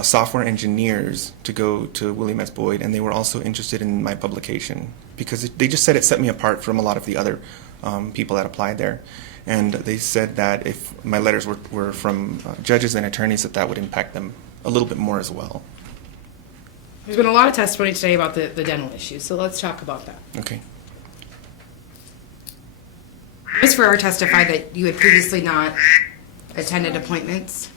software engineers to go to William S. Boyd, and they were also interested in my publication because they just said it set me apart from a lot of the other people that applied there. And they said that if my letters were from judges and attorneys, that would impact them a little bit more as well. There's been a lot of testimony today about the dental issues, so let's talk about that. Okay. Ms. Ferrara testified that you had previously not attended appointments.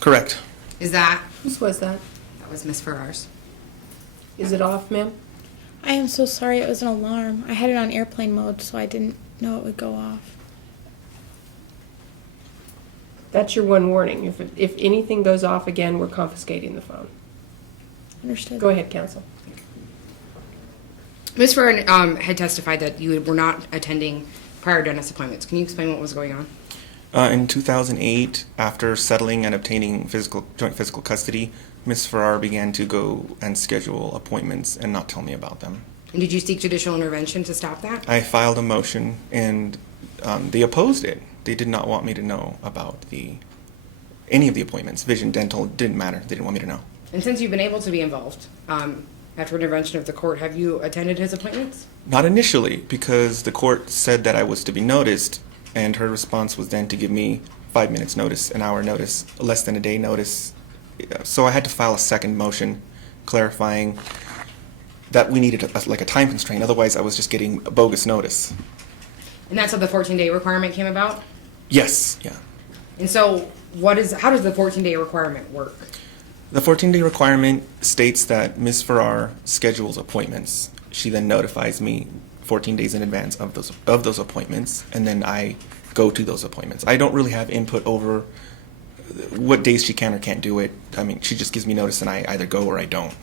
Correct. Is that? Whose was that? That was Ms. Ferrara's. Is it off, ma'am? I am so sorry. It was an alarm. I had it on airplane mode, so I didn't know it would go off. That's your one warning. If anything goes off again, we're confiscating the phone. Understood. Go ahead, counsel. Ms. Ferrara had testified that you were not attending prior dentist appointments. Can you explain what was going on? In 2008, after settling and obtaining joint physical custody, Ms. Ferrara began to go and schedule appointments and not tell me about them. And did you seek judicial intervention to stop that? I filed a motion, and they opposed it. They did not want me to know about any of the appointments. Vision, dental, didn't matter. They didn't want me to know. And since you've been able to be involved, after intervention of the court, have you attended his appointments? Not initially, because the court said that I was to be noticed, and her response was then to give me 5 minutes notice, an hour notice, less than a day notice. So I had to file a second motion clarifying that we needed a time constraint. Otherwise, I was just getting a bogus notice. And that's how the 14-day requirement came about? Yes, yeah. And so how does the 14-day requirement work? The 14-day requirement states that Ms. Ferrara schedules appointments. She then notifies me 14 days in advance of those appointments, and then I go to those appointments. I don't really have input over what days she can or can't do it. I mean, she just gives me notice, and I either go or I don't.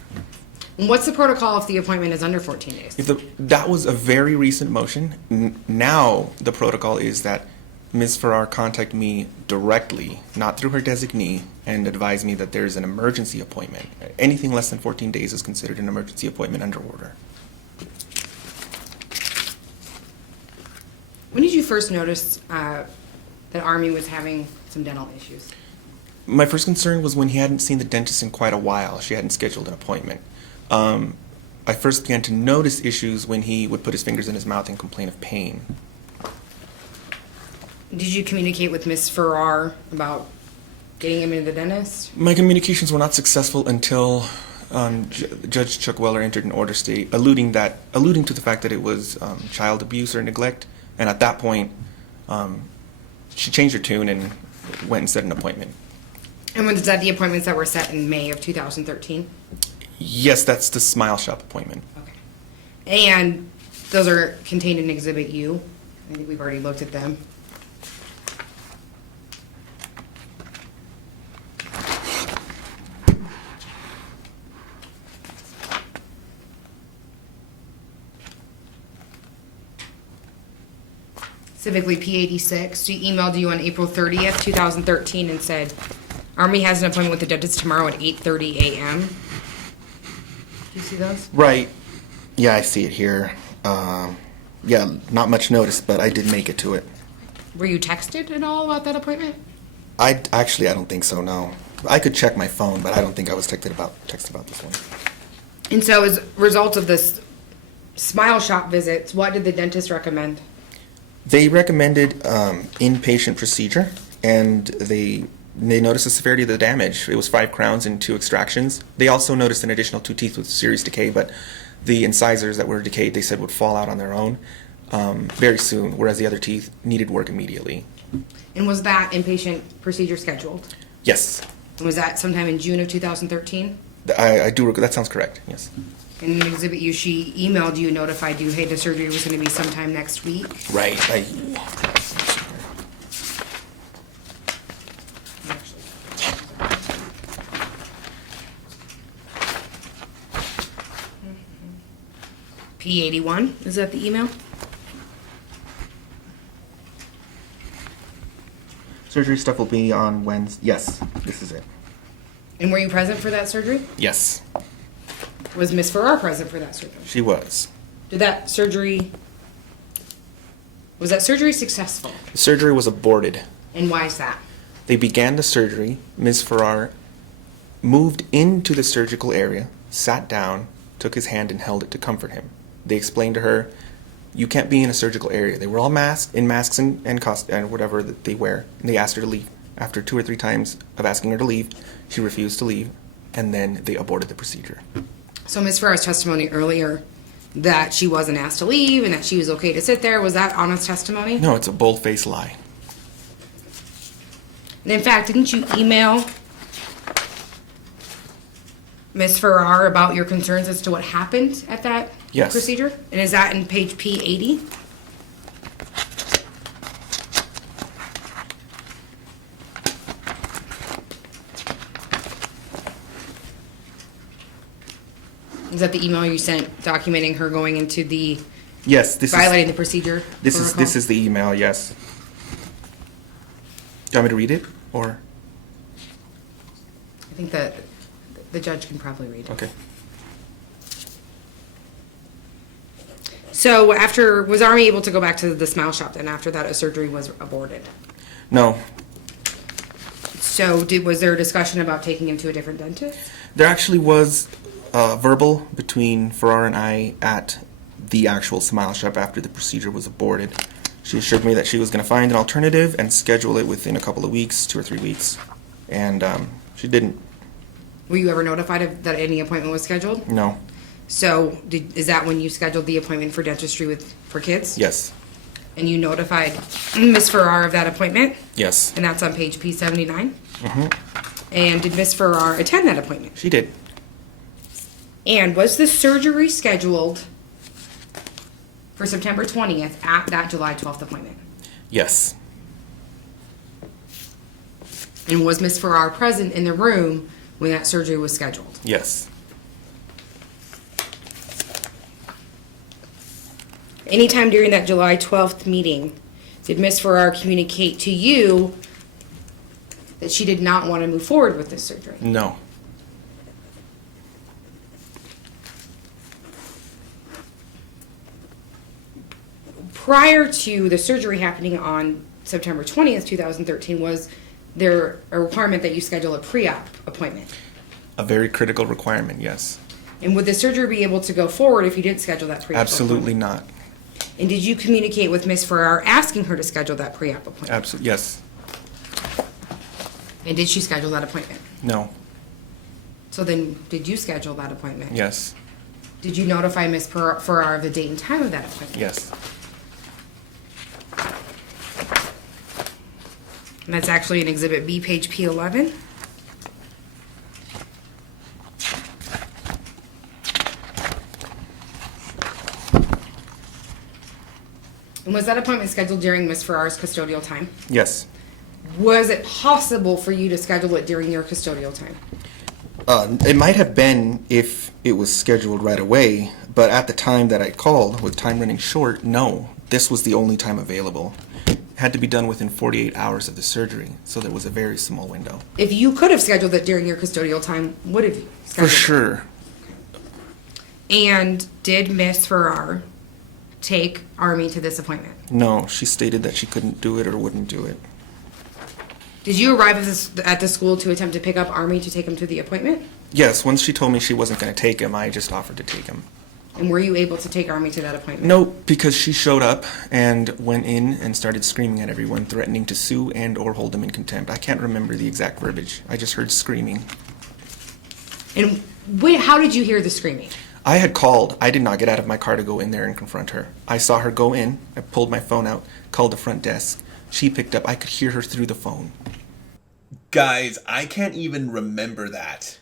And what's the protocol if the appointment is under 14 days? That was a very recent motion. Now the protocol is that Ms. Ferrara contact me directly, not through her designee, and advise me that there's an emergency appointment. Anything less than 14 days is considered an emergency appointment under order. When did you first notice that Army was having some dental issues? My first concern was when he hadn't seen the dentist in quite a while. She hadn't scheduled an appointment. I first began to notice issues when he would put his fingers in his mouth and complain of pain. Did you communicate with Ms. Ferrara about getting him into the dentist? My communications were not successful until Judge Chuck Weller entered an order alluding to the fact that it was child abuse or neglect. And at that point, she changed her tune and went and set an appointment. And was that the appointments that were set in May of 2013? Yes, that's the Smile Shop appointment. Okay. And those are contained in Exhibit U. I think we've already looked at them. Specifically P86. She emailed you on April 30th, 2013 and said, Army has an appointment with the dentist tomorrow at 8:30 a.m. Do you see those? Right. Yeah, I see it here. Yeah, not much notice, but I did make it to it. Were you texted at all about that appointment? I don't think so, no. I could check my phone, but I don't think I was texted about this one. And so, as a result of this smile shop visits, what did the dentist recommend? They recommended inpatient procedure, and they noticed the severity of the damage. It was 5 crowns and 2 extractions. They also noticed an additional 2 teeth with serious decay, but the incisors that were decayed, they said, would fall out on their own very soon, whereas the other teeth needed work immediately. And was that inpatient procedure scheduled? Yes, And was that sometime in June of 2013? I do. That sounds correct. Yes. In an exhibit you, she emailed you, notified you, hey, the surgery was going to be sometime next week. Right. P81, is that the email? Surgery stuff will be on Wednesday. Yes, this is it. And were you present for that surgery? Yes, Was Miss Ferrara present for that surgery? she was. Was that surgery successful? The surgery was aborted. And why is that? They began the surgery. Ms. Ferrara moved into the surgical area, sat down, took his hand, and held it to comfort him. They explained to her, you can't be in a surgical area. They were all masked, in masks and whatever that they wear. And they asked her to leave. After 2 or 3 times of asking her to leave, she refused to leave, and then they aborted the procedure. So Miss Ferrara's testimony earlier that she wasn't asked to leave and that she was okay to sit there, was that honest testimony? No, it's a bold-faced lie. And in fact, didn't you email Miss Ferrara about your concerns as to what happened at that Yes. procedure? And is that in page P80? Is that the email you sent documenting her going into the Yes, this violating is the procedure? this protocol? is the email. Yes. Do you want me to read it, or I think that the judge can probably read it. okay? So was Army able to go back to the smile shop then after that a surgery was aborted? No, So was there a discussion about taking him to a different dentist? there actually was verbal between Ferrara and I at the actual smile shop after the procedure was aborted. She assured me that she was going to find an alternative and schedule it within a couple of weeks, 2 or 3 weeks, and she didn't. Were you ever notified that any appointment was scheduled? No. So is that when you scheduled the appointment for dentistry for kids? Yes. And you notified Miss Ferrara of that appointment? Yes. And that's on page P79? Mm-hmm. And did Miss Ferrara attend that appointment? She did. And was the surgery scheduled for September 20th at that July 12th appointment? Yes. And was Miss Ferrara present in the room when that surgery was scheduled? Yes. Anytime during that July 12th meeting, did Miss Ferrara communicate to you that she did not want to move forward with this surgery? No. Prior to the surgery happening on September 20th, 2013, was there a requirement that you schedule a pre-op appointment? A very critical requirement, yes. And would the surgery be able to go forward if you didn't schedule that pre-op Absolutely appointment? not. And did you communicate with Miss Ferrara asking her to schedule that pre-op appointment? Absolutely, yes. And did she schedule that appointment? No. So then, did you schedule that appointment? Yes. Did you notify Miss Ferrara of the date and time of that appointment? Yes. And that's actually in Exhibit B, page P11. And was that appointment scheduled during Miss Ferrara's custodial time? Yes. Was it possible for you to schedule it during your custodial time? It might have been if it was scheduled right away, but at the time that I called, with time running short, no. This was the only time available. It had to be done within 48 hours of the surgery, so there was a very small window. If you could have scheduled it during your custodial time, would have you For scheduled it? sure. And did Miss Ferrara take Army to this appointment? No, she stated that she couldn't do it or wouldn't do it. Did you arrive at the school to attempt to pick up Army to take him to the appointment? Yes, once she told me she wasn't going to take him, I just offered to take him. And were you able to take Army to that appointment? No, because she showed up and went in and started screaming at everyone, threatening to sue and or hold them in contempt. I can't remember the exact verbiage. I just heard screaming. And how did you hear the screaming? I had called. I did not get out of my car to go in there and confront her. I saw her go in. I pulled my phone out, called the front desk. She picked up. I could hear her through the phone. Guys, I can't even remember that.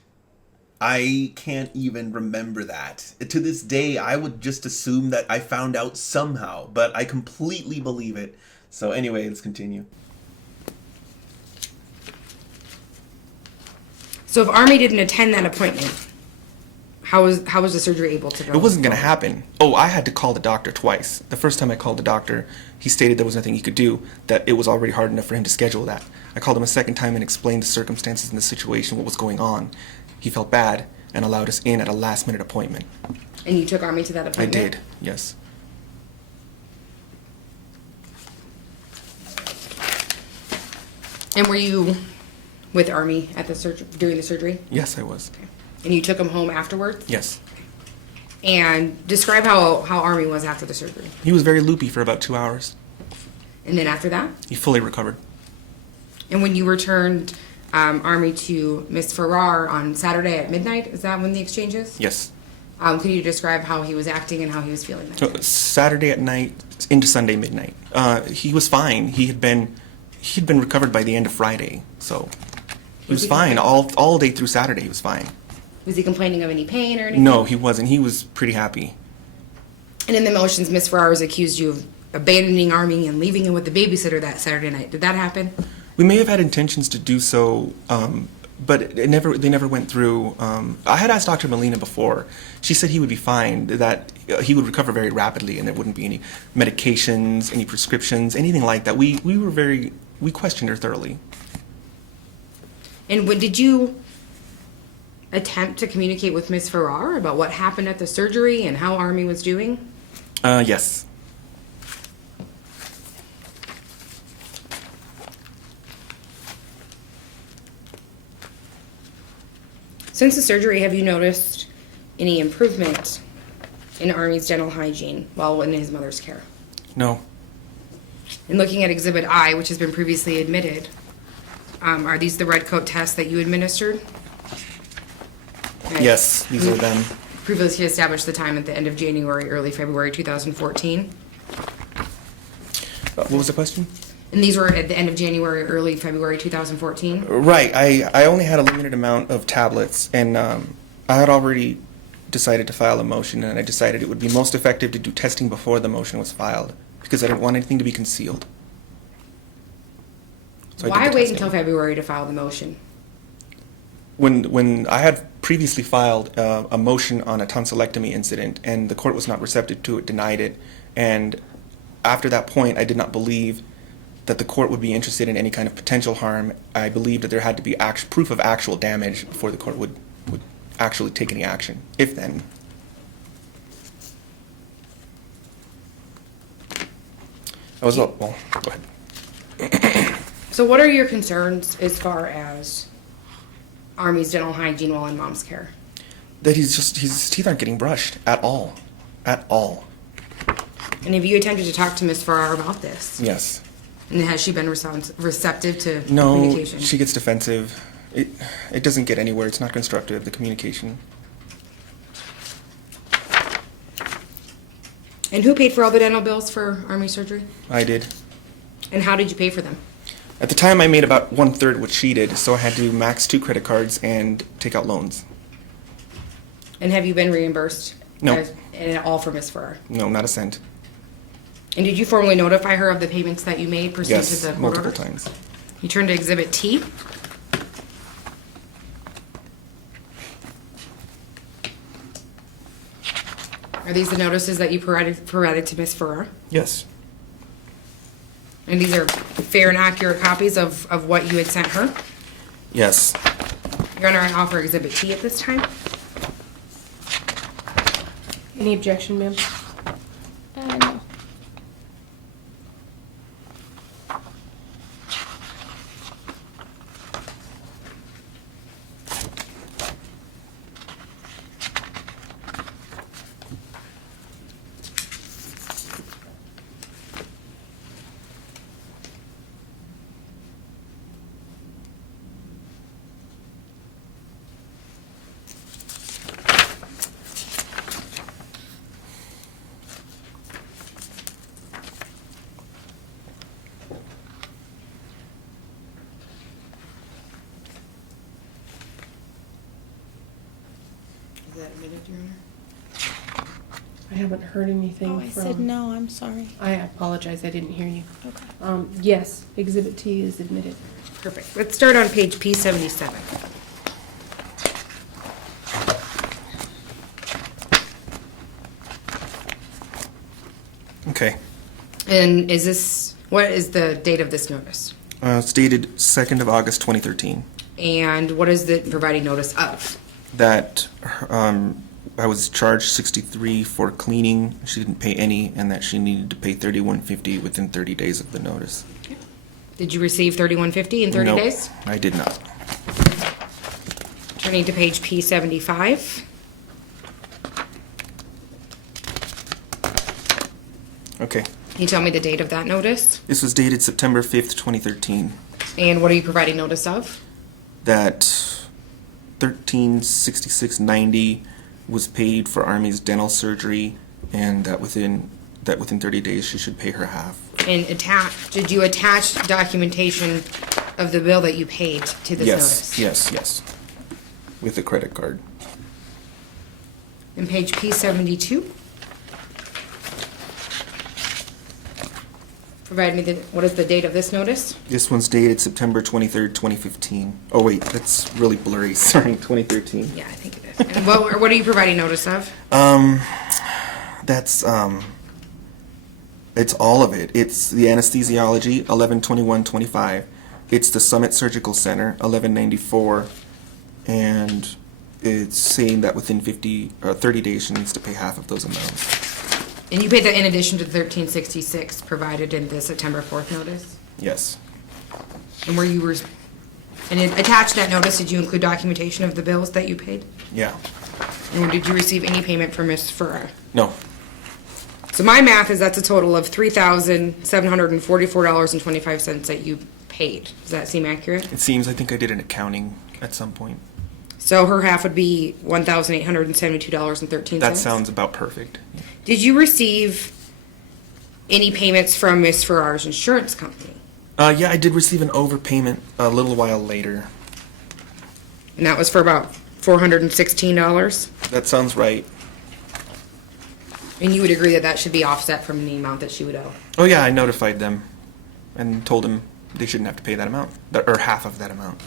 I can't even remember that. To this day, I would just assume that I found out somehow, but I completely believe it. So anyway, let's continue. So if Army didn't attend that appointment, how was the surgery able to go? It wasn't going to happen. Oh, I had to call the doctor twice. The first time I called the doctor, he stated there was nothing he could do, that it was already hard enough for him to schedule that. I called him a second time and explained the circumstances and the situation, what was going on. He felt bad and allowed us in at a last-minute appointment. And you took Army to that I appointment? did, yes. And were you with Army at the during the surgery? Yes, I was. And you took him home afterwards? Yes. And describe how Army was after the surgery. He was very loopy for about 2 hours. And then after that? He fully recovered. And when you returned Army to Miss Ferrara on Saturday at midnight, is that when the exchange is? Yes. Could you describe how he was acting and how he was feeling that So day? Saturday at night into Sunday midnight. He was fine. He had been recovered by the end of Friday, so he was fine all day through Saturday. He was fine. Was he complaining of any pain or anything? No, he wasn't. He was pretty happy. And in the motions, Miss Ferrara's accused you of abandoning Army and leaving him with the babysitter that Saturday night. Did that happen? We may have had intentions to do so, but they never went through. I had asked Dr. Molina before. She said he would be fine, that he would recover very rapidly, and there wouldn't be any medications, any prescriptions, anything like that. We questioned her thoroughly. And when did you attempt to communicate with Miss Ferrara about what happened at the surgery and how Army was doing? Yes. Since the surgery, have you noticed any improvement in Army's dental hygiene while in his mother's care? No. And looking at Exhibit I, which has been previously admitted, are these the red coat tests that you administered? Right. Yes, these are them. Previously established the time at the end of January, early February 2014. What was the question? And these were at the end of January, early February 2014? Right. I only had a limited amount of tablets, and I had already decided to file a motion, and I decided it would be most effective to do testing before the motion was filed, because I didn't want anything to be concealed. So I did Why the wait testing. until February to file the motion? When I had previously filed a motion on a tonsillectomy incident, and the court was not receptive to it, denied it, and after that point, I did not believe that the court would be interested in any kind of potential harm. I believed that there had to be proof of actual damage before the court would actually take any action, if then. I was, well, go ahead. So what are your concerns as far as Army's dental hygiene while in mom's care? That his teeth aren't getting brushed at all. At all. And have you attempted to talk to Miss Ferrara about this? Yes. And has she been receptive to No, communication? she gets defensive. It doesn't get anywhere. It's not constructive, the communication. And who paid for all the dental bills for Army surgery? I did. And how did you pay for them? At the time, I made about 1/3 what she did, so I had to max 2 credit cards and take out loans. And have you been reimbursed? No. And all for Miss Ferrara? No, not a cent. And did you formally notify her of the payments that you made pursuant to Yes, the court multiple order? times. You turned to Exhibit T. Are these the notices that you provided to Miss Ferrara? Yes. And these are fair and accurate copies of what you had sent her? Yes. Your Honor, I offer Exhibit T at this time. Any objection, ma'am? No. that admitted, Your Honor? I haven't heard anything Oh, I from... said no, I'm sorry. I apologize, I didn't hear you. Okay. Yes, Exhibit T is admitted. Perfect. Let's start on page P77. Okay. And what is the date of this notice? It's dated 2nd of August 2013. And what is the providing notice of? That I was charged $63 for cleaning. She didn't pay any, and that she needed to pay $31.50 within 30 days of the notice. Did you receive $31.50 in 30 Nope, days? I did not. Turning to page P75. Okay. Can you tell me the date of that notice? This was dated September 5th, 2013. And what are you providing notice of? That $1366.90 was paid for Army's dental surgery, and that within 30 days she should pay her half. And did you attach documentation of the bill that you paid to this notice? Yes. With a credit card. And page P72. Provide me what is the date of this notice? This one's dated September 23rd, 2015. Oh wait, that's really blurry. Sorry, 2013. Yeah, I think it is. And what are you providing notice of? That's it's all of it. It's the anesthesiology, 11/21/25. It's the Summit Surgical Center, 11/94, and it's saying that within 30 days she needs to pay half of those amounts. And you paid that in addition to the $1366 provided in the September 4th notice? Yes. And attached that notice, did you include documentation of the bills that you paid? Yeah. And did you receive any payment from Ms. Ferrara? No. So my math is that's a total of $3,744.25 that you paid. Does that seem accurate? It seems I think I did an accounting at some point. So her half would be $1,872.13? That sounds about perfect. Did you receive any payments from Ms. Ferrara's insurance company? Yeah, I did receive an overpayment a little while later. And that was for about $416? That sounds right. And you would agree that that should be offset from the amount that she would owe? Oh yeah, I notified them and told them they shouldn't have to pay that amount, or half of that amount.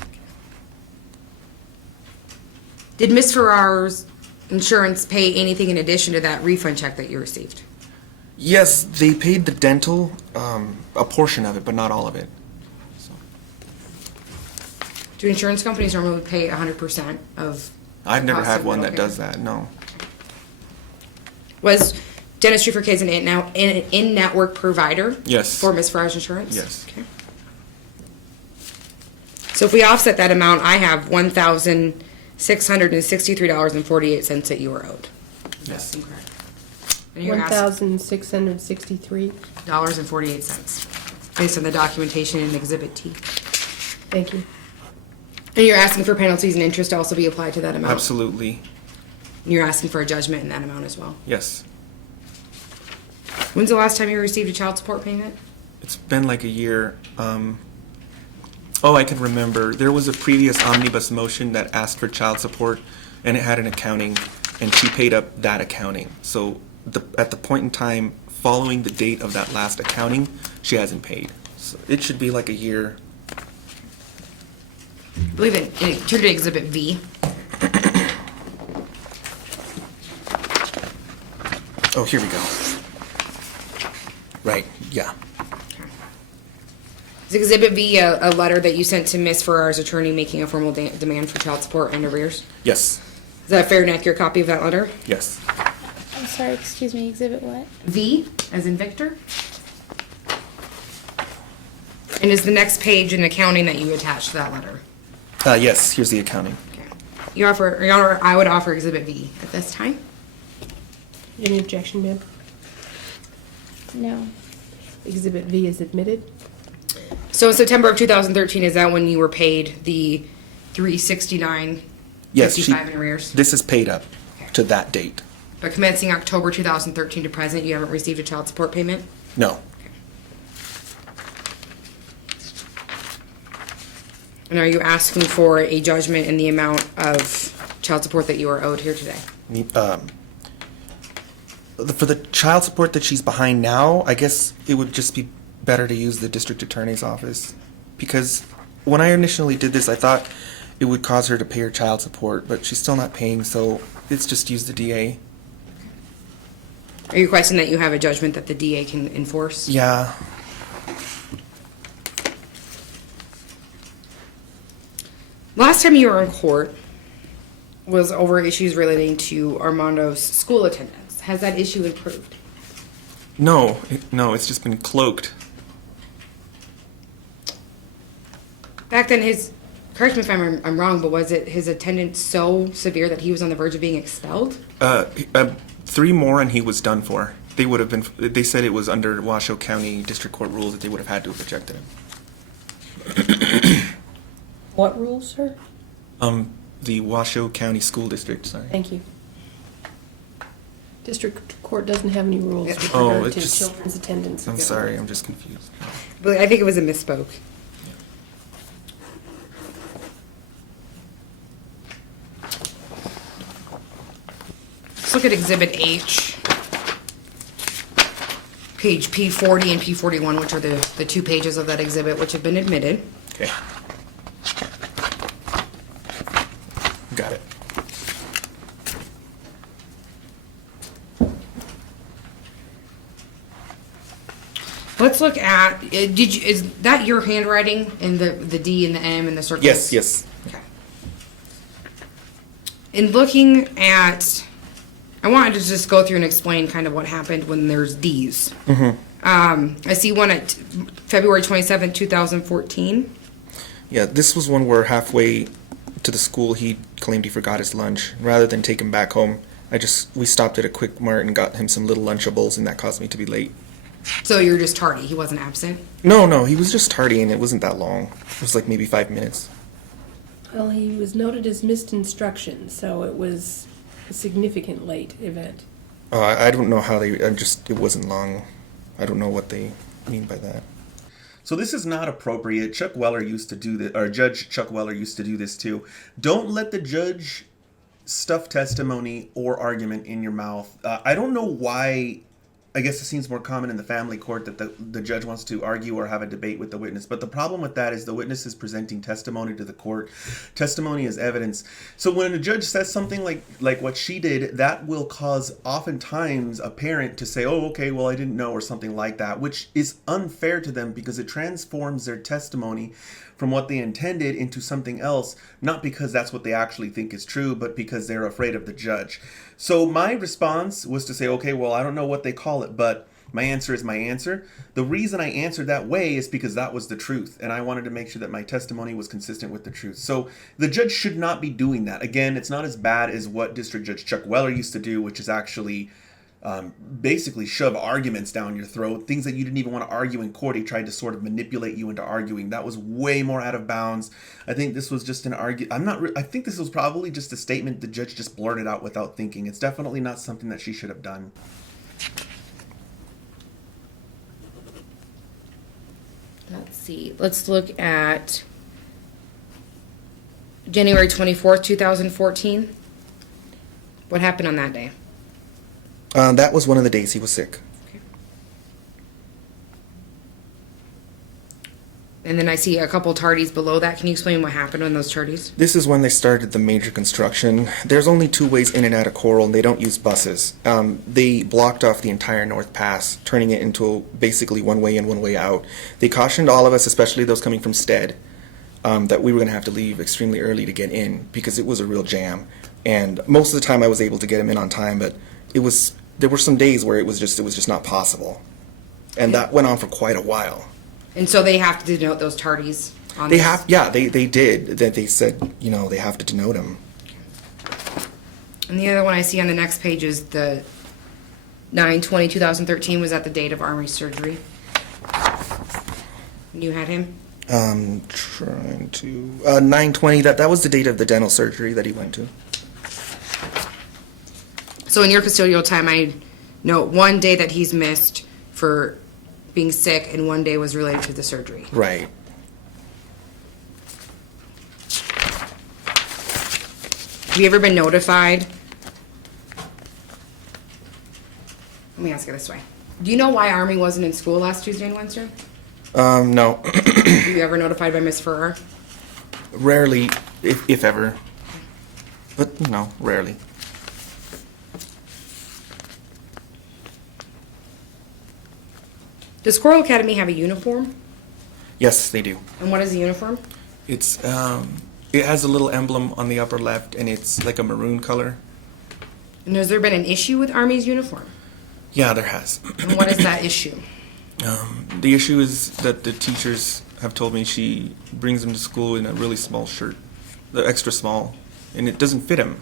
Did Ms. Ferrara's insurance pay anything in addition to that refund check that you received? Yes, they paid the dental, a portion of it, but not all of it. So. Do insurance companies normally pay 100% of? I've never cost had of one dental that care? does that, no. Was Dentistry for Kids an in-network provider? Yes. For Ms. Ferrara's insurance? Yes. Okay. So if we offset that amount, I have $1,663.48 that you were owed. Yes. That's incorrect. And you're asking $1,663. $1,48 based on the documentation in Exhibit T. Thank you. And you're asking for penalties and interest to also be applied to that amount? Absolutely. And you're asking for a judgment in that amount as well? Yes. When's the last time you received a child support payment? It's been like a year. I can remember. There was a previous omnibus motion that asked for child support, and it had an accounting, and she paid up that accounting. So at the point in time following the date of that last accounting, she hasn't paid. So it should be like a year. I believe it turned to Exhibit V. Oh, here we go. Right, yeah. Is Exhibit V a letter that you sent to Ms. Ferrara's attorney making a formal demand for child support and arrears? Yes, Is that a fair and accurate copy of that letter? yes. I'm sorry, excuse me, exhibit what? V, as in Victor? And is the next page an accounting that you attached to that letter? Yes, here's the accounting. Okay. Your Honor, I would offer Exhibit V at this time. Any objection, ma'am? No. Exhibit V is admitted. So in September of 2013, is that when you were paid the $369.55 Yes, in arrears? this is paid up to that date. But commencing October 2013 to present, you haven't received a child support payment? No, And are you asking for a judgment in the amount of child support that you are owed here today? For the child support that she's behind now, I guess it would just be better to use the district attorney's office, because when I initially did this, I thought it would cause her to pay her child support, but she's still not paying, so it's just use the DA. Are you requesting that you have a judgment that the DA can enforce? Yeah. Last time you were in court was over issues relating to Armando's school attendance. Has that issue improved? No, it's just been cloaked. Back then, correct me if I'm wrong, but was it his attendance so severe that he was on the verge of being expelled? 3 more and he was done for. They said it was under Washoe County District Court rules that they would have had to have rejected him. What rules, sir? The Washoe County School District, sorry. Thank you. District Court doesn't have any rules with Oh, regard it to just- children's attendance. I'm sorry, I'm just confused. But I think it was a misspoke. Let's look at Exhibit H, page P40 and P41, which are the 2 pages of that exhibit which have been admitted. Okay. Got it. Let's look at, is that your handwriting in the D and the M and the circles? Yes. Okay. In looking at, I wanted to just go through and explain kind of what happened when there's D's. I see one at February 27th, 2014. Yeah, this was one where halfway to the school he claimed he forgot his lunch. Rather than take him back home, we stopped at a Quick Mart and got him some little Lunchables, and that caused me to be late. So you're just tardy. He wasn't absent? No, he was just tardy, and it wasn't that long. It was like maybe 5 minutes. Well, he was noted as missed instruction, so it was a significant late event. I don't know how it wasn't long. I don't know what they mean by that. So this is not appropriate. Chuck Weller used to do this, or Judge Chuck Weller used to do this too. Don't let the judge stuff testimony or argument in your mouth. I don't know why. I guess it seems more common in the family court that the judge wants to argue or have a debate with the witness. But the problem with that is the witness is presenting testimony to the court. Testimony is evidence. So when a judge says something like what she did, that will cause oftentimes a parent to say, oh, okay, well, I didn't know, or something like that, which is unfair to them because it transforms their testimony from what they intended into something else, not because that's what they actually think is true, but because they're afraid of the judge. So my response was to say, okay, well, I don't know what they call it, but my answer is my answer. The reason I answered that way is because that was the truth, and I wanted to make sure that my testimony was consistent with the truth. So the judge should not be doing that. Again, it's not as bad as what District Judge Chuck Weller used to do, which is actually basically shove arguments down your throat, things that you didn't even want to argue in court. He tried to sort of manipulate you into arguing. That was way more out of bounds. I think this was just an I think this was probably just a statement the judge just blurted out without thinking. It's definitely not something that she should have done. Let's see. Let's look at January 24th, 2014. What happened on that day? That was one of the days he was sick. Okay. And then I see a couple tardies below that. Can you explain what happened on those tardies? This is when they started the major construction. There's only 2 ways in and out of Coral, and they don't use buses. They blocked off the entire North Pass, turning it into basically one way in, one way out. They cautioned all of us, especially those coming from Stead, that we were going to have to leave extremely early to get in because it was a real jam. And most of the time I was able to get them in on time, but there were some days where it was just not possible. And that went on for quite a while. And so they have to denote those tardies on They this? have, yeah, they did. That they said, they have to denote them. And the other one I see on the next page is the 9/20/2013. Was that the date of Armory surgery? You had him? Trying to 9/20. That was the date of the dental surgery that he went to. So in your custodial time, I note one day that he's missed for being sick, and one day was related to the surgery. Right. Have you ever been notified Let me ask it this way. Do you know why Army wasn't in school last Tuesday and Wednesday? No. Were you ever notified by Miss Ferrara? Rarely, if ever. But, rarely. Does Squirrel Academy have a uniform? Yes, they do. And what is the uniform? It's, it has a little emblem on the upper left, and it's like a maroon color. And has there been an issue with Army's uniform? Yeah, there has. And what is that issue? The issue is that the teachers have told me she brings them to school in a really small shirt, the extra small, and it doesn't fit him.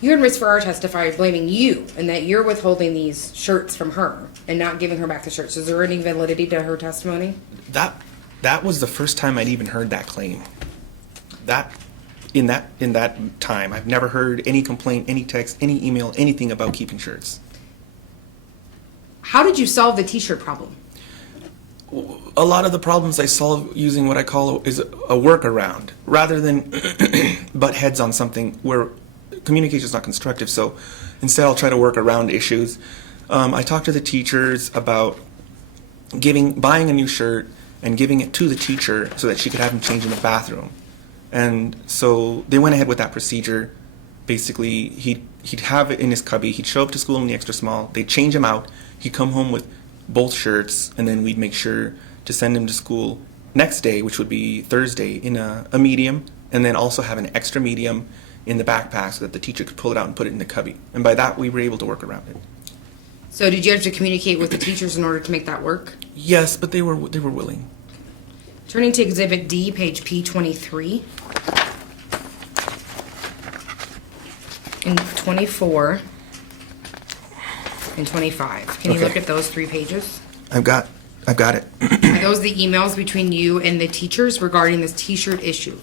You heard Miss Ferrara testify blaming you and that you're withholding these shirts from her and not giving her back the shirts. Is there any validity to her testimony? That was the first time I'd even heard that claim. In that time, I've never heard any complaint, any text, any email, anything about keeping shirts. How did you solve the t-shirt problem? A lot of the problems I solve using what I call is a workaround, rather than butt heads on something where communication is not constructive. So instead, I'll try to work around issues. I talk to the teachers about buying a new shirt and giving it to the teacher so that she could have him change in the bathroom. And so they went ahead with that procedure. Basically, he'd have it in his cubby. He'd show up to school in the extra small. They'd change him out. He'd come home with both shirts, and then we'd make sure to send him to school next day, which would be Thursday, in a medium, and then also have an extra medium in the backpack so that the teacher could pull it out and put it in the cubby. And by that, we were able to work around it. So did you have to communicate with the teachers in order to make that work? Yes, but they were willing. Turning to Exhibit D, page P23. And 24 and 25. Can you look at those 3 pages? I've got it. Are those the emails between you and the teachers regarding this t-shirt issue?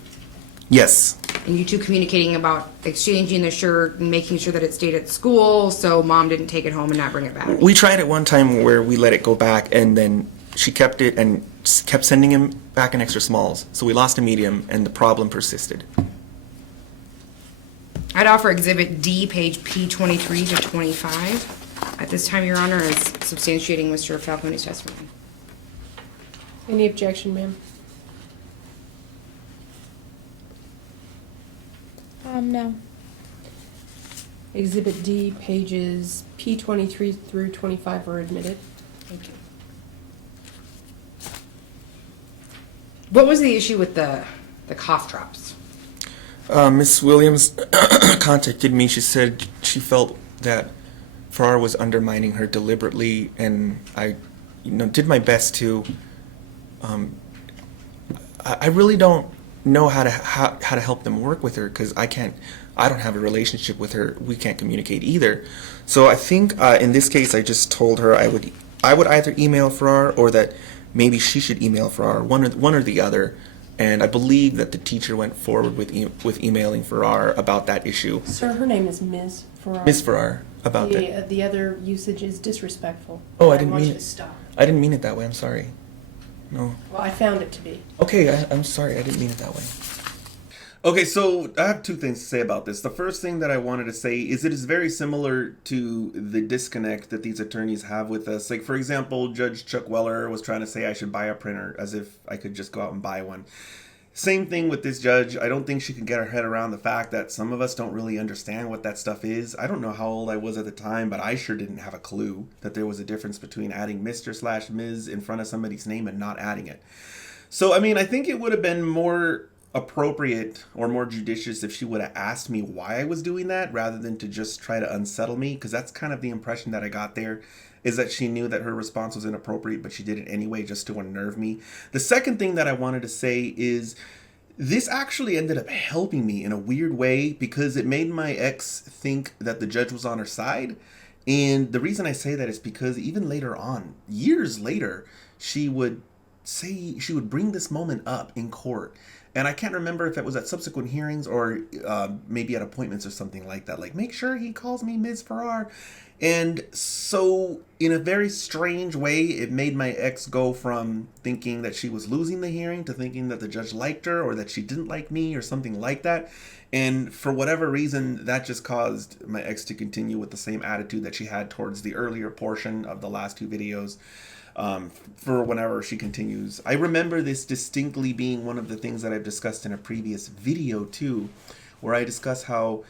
Yes. And you two communicating about exchanging the shirt and making sure that it stayed at school so mom didn't take it home and not bring it back? We tried it one time where we let it go back, and then she kept it and kept sending him back in extra smalls. So we lost a medium, and the problem persisted. I'd offer Exhibit D, page P23 to 25. At this time, Your Honor, is substantiating Mr. Falcone's testimony. Any objection, ma'am? No. Exhibit D, pages P23 through 25 are admitted. Thank you. What was the issue with the cough drops? Miss Williams contacted me. She said she felt that Ferraro was undermining her deliberately, and I, did my best to. I really don't know how to help them work with her because I don't have a relationship with her. We can't communicate either. So I think in this case, I just told her I would either email Ferraro or that maybe she should email Ferraro, one or the other. And I believe that the teacher went forward with emailing Ferraro about that issue. Sir, her name is Ms. Ferrara. Ms. Ferraro, about that. The other usage is disrespectful. Oh, I didn't want mean you it. to stop. I didn't mean it that way. I'm sorry. No. Well, I found it to be. Okay, I'm sorry. I didn't mean it that way. Okay, so I have 2 things to say about this. The first thing that I wanted to say is it is very similar to the disconnect that these attorneys have with us. Like, for example, Judge Chuck Weller was trying to say I should buy a printer as if I could just go out and buy one. Same thing with this judge. I don't think she can get her head around the fact that some of us don't really understand what that stuff is. I don't know how old I was at the time, but I sure didn't have a clue that there was a difference between adding Mr./Ms. in front of somebody's name and not adding it. So, I mean, I think it would have been more appropriate or more judicious if she would have asked me why I was doing that rather than to just try to unsettle me, because that's kind of the impression that I got there, is that she knew that her response was inappropriate, but she did it anyway just to unnerve me. The second thing that I wanted to say is this actually ended up helping me in a weird way because it made my ex think that the judge was on her side. And the reason I say that is because even later on, years later, she would say, she would bring this moment up in court. And I can't remember if it was at subsequent hearings or maybe at appointments or something like that. Like, make sure he calls me Ms. Ferrara. And so, in a very strange way, it made my ex go from thinking that she was losing the hearing to thinking that the judge liked her or that she didn't like me or something like that. And for whatever reason, that just caused my ex to continue with the same attitude that she had towards the earlier portion of the last two videos. For whenever she continues. I remember this distinctly being one of the things that I've discussed in a previous video too, where I discuss how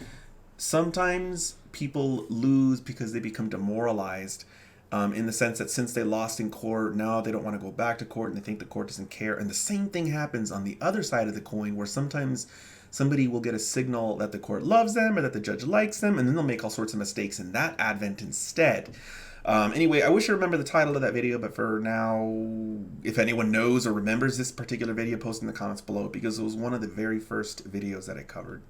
sometimes people lose because they become demoralized, in the sense that since they lost in court, now they don't want to go back to court and they think the court doesn't care. And the same thing happens on the other side of the coin, where sometimes somebody will get a signal that the court loves them or that the judge likes them, and then they'll make all sorts of mistakes in that advent instead. Anyway, I wish I remember the title of that video, but for now, if anyone knows or remembers this particular video, post in the comments below, because it was one of the very first videos that I covered.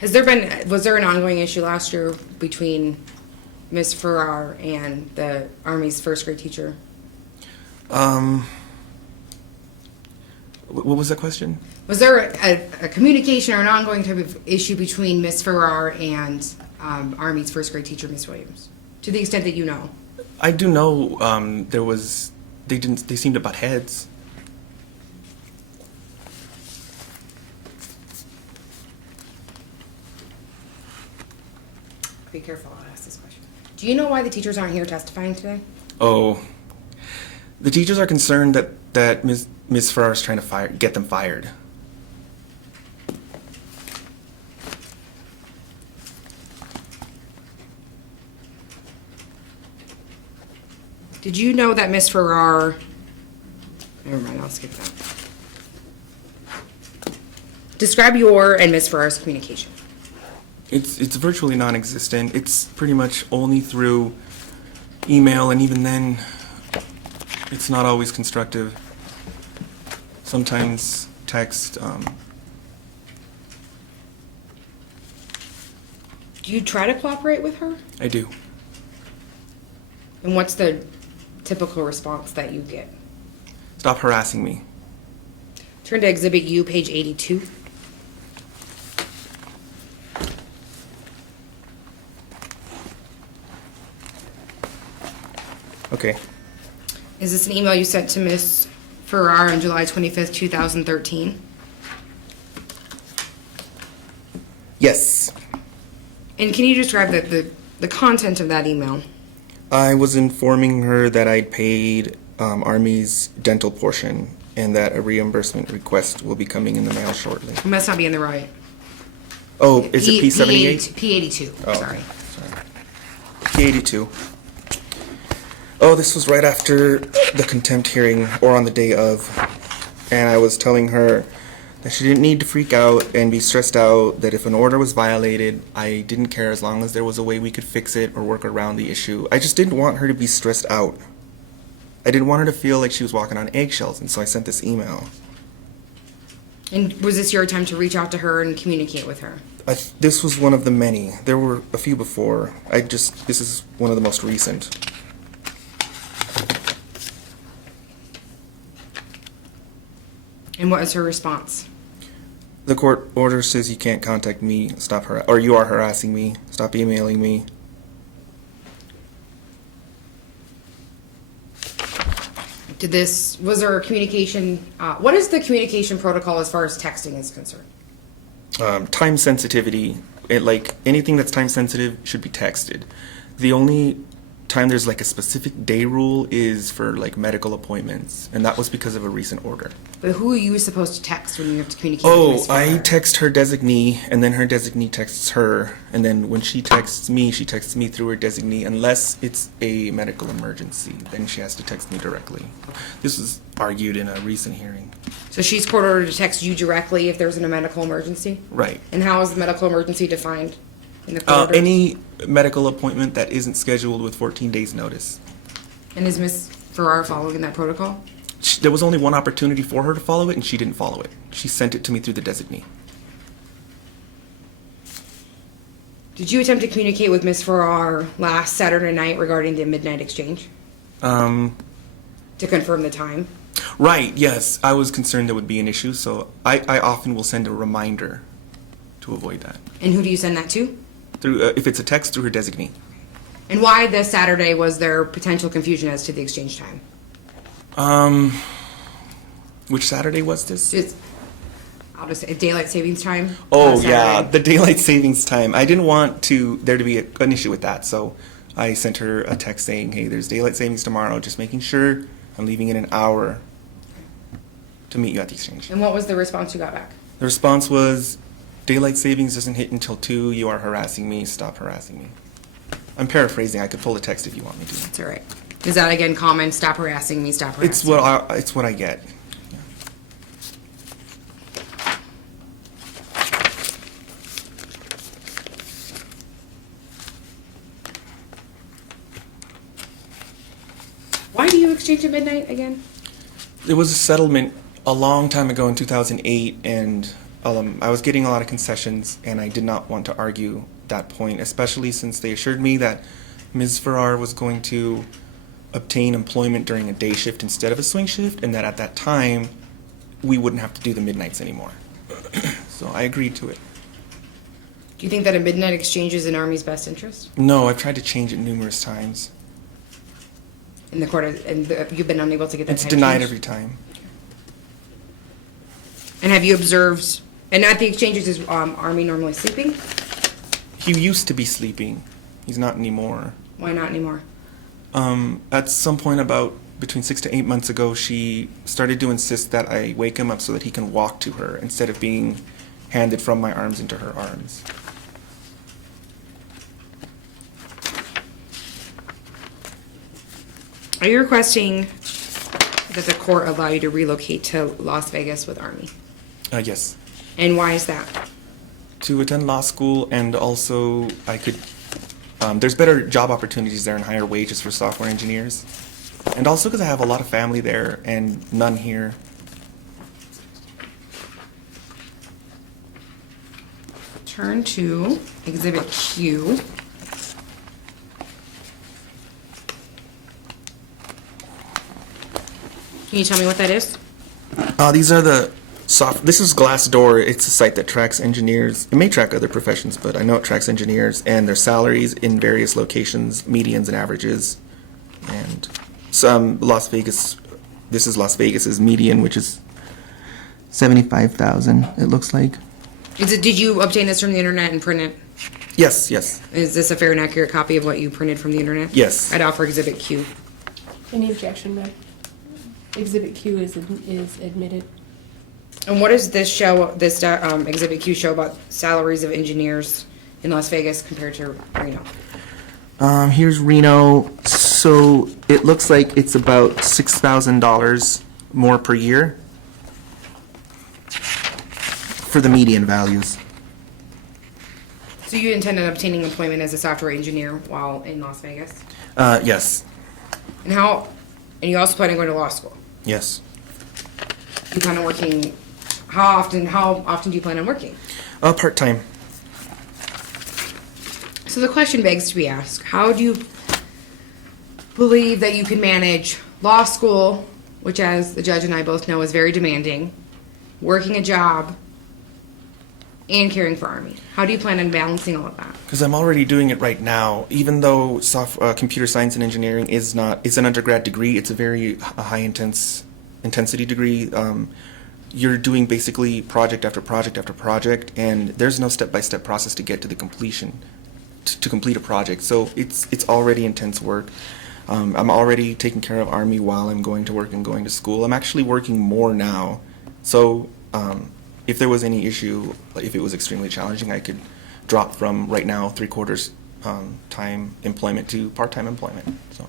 Was there an ongoing issue last year between Miss Ferrara and the Army's first grade teacher? What was the question? Was there a communication or an ongoing type of issue between Miss Ferrara and Army's first grade teacher, Miss Williams? To the extent that you know. I do know they seemed to butt heads. Be careful, I'll ask this question. Do you know why the teachers aren't here testifying today? Oh, the teachers are concerned that Ms. Ferrara is trying to get them fired. Did you know that Miss Ferrara... Never mind, I'll skip that. Describe your and Miss Ferrara's communication. It's virtually non-existent. It's pretty much only through email, and even then, it's not always constructive. Sometimes text. Do you try to cooperate with her? I do. And what's the typical response that you get? Stop harassing me. Turn to Exhibit U, page 82. Okay. Is this an email you sent to Miss Ferrara on July 25th, 2013? Yes. And can you describe the content of that email? I was informing her that I'd paid Army's dental portion and that a reimbursement request will be coming in the mail shortly. It must not be in the right. Oh, is it P78? P82, Oh, sorry. P82. Oh, this was right after the contempt hearing, or on the day of, and I was telling her that she didn't need to freak out and be stressed out, that if an order was violated, I didn't care as long as there was a way we could fix it or work around the issue. I just didn't want her to be stressed out. I didn't want her to feel like she was walking on eggshells, and so I sent this email. And was this your attempt to reach out to her and communicate with her? This was one of the many. There were a few before. This is one of the most recent. And what was her response? The court order says you can't contact me, or you are harassing me, stop emailing me. Was there a communication, what is the communication protocol as far as texting is concerned? Time sensitivity, like anything that's time sensitive should be texted. The only time there's like a specific day rule is for like medical appointments, and that was because of a recent order. But who are you supposed to text when you have to communicate with Ms. I Ferrara? text her designee, and then her designee texts her, and then when she texts me through her designee, unless it's a medical emergency, then she has to text me directly. This was argued in a recent hearing. So she's court ordered to text you directly if there's a medical emergency? Right. And how is the medical emergency defined in the court order? Any medical appointment that isn't scheduled with 14 days notice. And is Ms. Ferrara following that protocol? There was only one opportunity for her to follow it, and she didn't follow it. She sent it to me through the designee. Did you attempt to communicate with Miss Ferrara last Saturday night regarding the midnight exchange Um, to confirm the time? right, yes. I was concerned there would be an issue, so I often will send a reminder to avoid that. And who do you send that to? Through if it's a text, through her designee. And why this Saturday was there potential confusion as to the exchange time? Which Saturday was this? It's, I'll just say daylight savings time. Oh Saturday. yeah, the daylight savings time. I didn't want there to be an issue with that, so I sent her a text saying, "Hey, there's daylight savings tomorrow. Just making sure I'm leaving in an hour to meet you at the exchange." And what was the response you got back? The response was, "Daylight savings doesn't hit until 2. You are harassing me. Stop harassing me." I'm paraphrasing. I could pull the text if you want me to. It's all right. Is that again common? Stop harassing me. Stop harassing. It's what I get. Why do you exchange at midnight again? There was a settlement a long time ago in 2008, and I was getting a lot of concessions, and I did not want to argue that point, especially since they assured me that Ms. Ferrara was going to obtain employment during a day shift instead of a swing shift, and that at that time we wouldn't have to do the midnights anymore. So I agreed to it. Do you think that a midnight exchange is in Army's best interest? No, I've tried to change it numerous times. In the court, you've been unable to get that. It's time denied changed? every time. And have you observed? And at the exchanges, is Army normally sleeping? He used to be sleeping. He's not anymore. Why not anymore? At some point about between 6 to 8 months ago, she started to insist that I wake him up so that he can walk to her instead of being handed from my arms into her arms. Are you requesting that the court allow you to relocate to Las Vegas with Army? Yes. And why is that? To attend law school, and also I could, there's better job opportunities there and higher wages for software engineers. And also because I have a lot of family there and none here. Turn to Exhibit Q. Can you tell me what that is? These are the this is Glassdoor. It's a site that tracks engineers. It may track other professions, but I know it tracks engineers and their salaries in various locations, medians and averages. And some Las Vegas, this is Las Vegas's median, which is 75,000, it looks like. Did you obtain this from the internet and print it? Yes, yes. Is this a fair and accurate copy of what you printed from the internet? Yes. I'd offer Exhibit Q. Any objection, ma'am? Exhibit Q is admitted. And what does this show, this Exhibit Q show about salaries of engineers in Las Vegas compared to Reno? Here's Reno. So it looks like it's about $6,000 more per year for the median values. So you intend on obtaining employment as a software engineer while in Las Vegas? Yes. And you also plan on going to law school? Yes. You plan on working, how often do you plan on working? Part-time. So the question begs to be asked, how do you believe that you can manage law school, which as the judge and I both know is very demanding, working a job, and caring for Army? How do you plan on balancing all of that? Because I'm already doing it right now. Even though computer science and engineering is an undergrad degree, it's a very high intensity degree. You're doing basically project after project after project, and there's no step-by-step process to get to the completion, to complete a project. So it's already intense work. I'm already taking care of Army while I'm going to work and going to school. I'm actually working more now. So if there was any issue, if it was extremely challenging, I could drop from right now 3/4 time employment to part-time employment. So.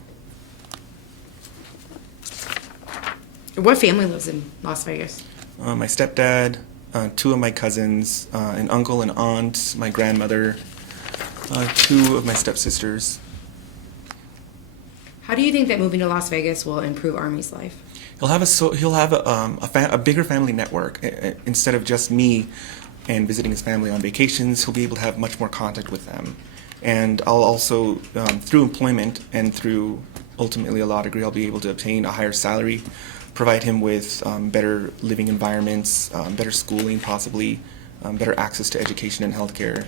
What family lives in Las Vegas? My stepdad, 2 of my cousins, an uncle and aunt, my grandmother, 2 of my stepsisters. How do you think that moving to Las Vegas will improve Army's life? He'll have a bigger family network instead of just me. and visiting his family on vacations, he'll be able to have much more contact with them. And I'll also, through employment and through ultimately a law degree, I'll be able to obtain a higher salary, provide him with better living environments, better schooling possibly, better access to education and healthcare.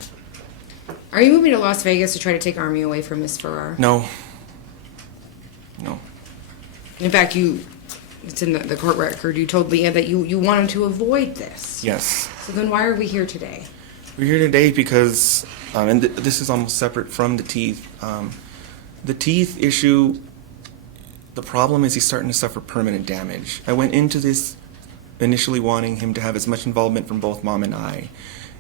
Are you moving to Las Vegas to try to take Army away from Miss Ferrara? No. In fact, it's in the court record, you told Leah that you wanted to avoid this. Yes. So then why are we here today? We're here today because, and this is almost separate from the teeth. The teeth issue, the problem is he's starting to suffer permanent damage. I went into this initially wanting him to have as much involvement from both Mom and I.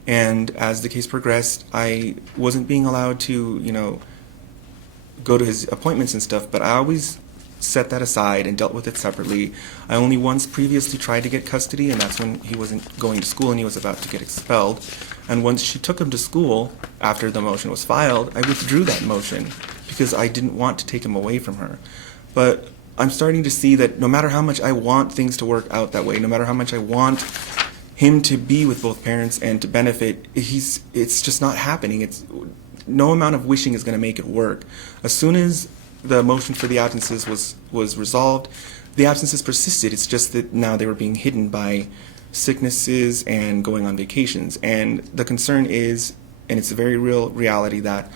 And as the case progressed, I wasn't being allowed to, go to his appointments and stuff, but I always set that aside and dealt with it separately. I only once previously tried to get custody, and that's when he wasn't going to school and he was about to get expelled. And once she took him to school, after the motion was filed, I withdrew that motion because I didn't want to take him away from her. But I'm starting to see that no matter how much I want things to work out that way, no matter how much I want him to be with both parents and to benefit, it's just not happening. No amount of wishing is going to make it work. As soon as the motion for the absences was resolved, the absences persisted. It's just that now they were being hidden by sicknesses and going on vacations. And the concern is, and it's a very real reality, that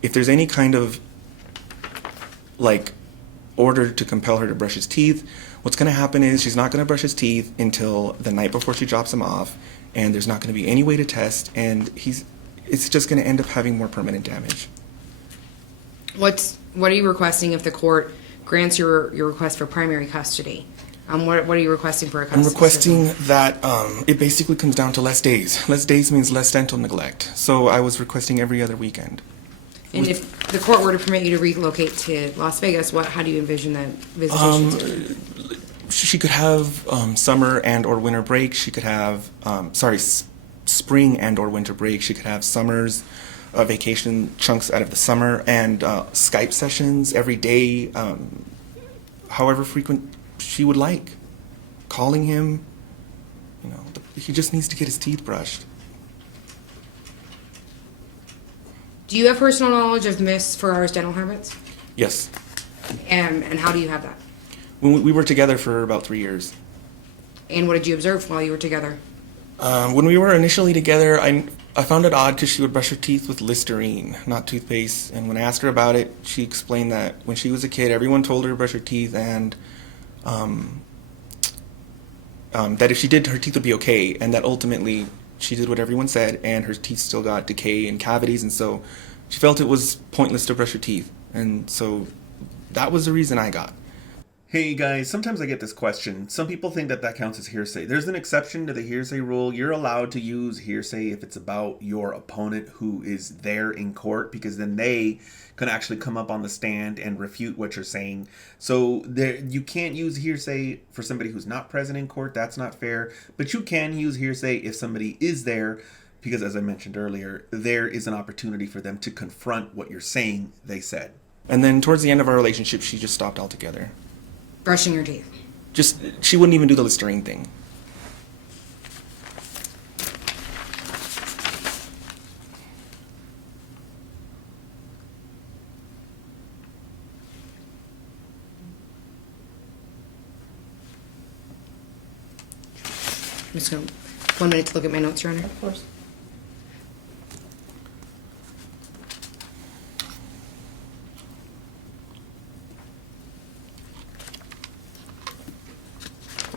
if there's any kind of order to compel her to brush his teeth, what's going to happen is she's not going to brush his teeth until the night before she drops him off, and there's not going to be any way to test, and it's just going to end up having more permanent damage. What are you requesting if the court grants your request for primary custody? What are you requesting for a custody? I'm requesting that it basically comes down to less days. Less days means less dental neglect. So I was requesting every other weekend. And if the court were to permit you to relocate to Las Vegas, how do you envision that visitation? She could have summer and or winter break. She could have, spring and or winter break. She could have summers, vacation chunks out of the summer, and Skype sessions every day, however frequent she would like. Calling him, he just needs to get his teeth brushed. Do you have personal knowledge of Miss Ferrara's dental habits? Yes. And how do you have that? We were together for about 3 years. And what did you observe while you were together? When we were initially together, I found it odd because she would brush her teeth with Listerine, not toothpaste. And when I asked her about it, she explained that when she was a kid, everyone told her to brush her teeth, and that if she did, her teeth would be okay. And that ultimately, she did what everyone said, and her teeth still got decay and cavities, and so she felt it was pointless to brush her teeth. And so that was the reason I got. Hey guys, sometimes I get this question. Some people think that counts as hearsay. There's an exception to the hearsay rule. You're allowed to use hearsay if it's about your opponent who is there in court, because then they can actually come up on the stand and refute what you're saying. So you can't use hearsay for somebody who's not present in court. That's not fair. But you can use hearsay if somebody is there, because as I mentioned earlier, there is an opportunity for them to confront what you're saying they said. And then towards the end of our relationship, she just stopped altogether. Brushing your teeth. She wouldn't even do the Listerine thing. I'm just going to 1 minute to look at my notes, Your Honor. Of course.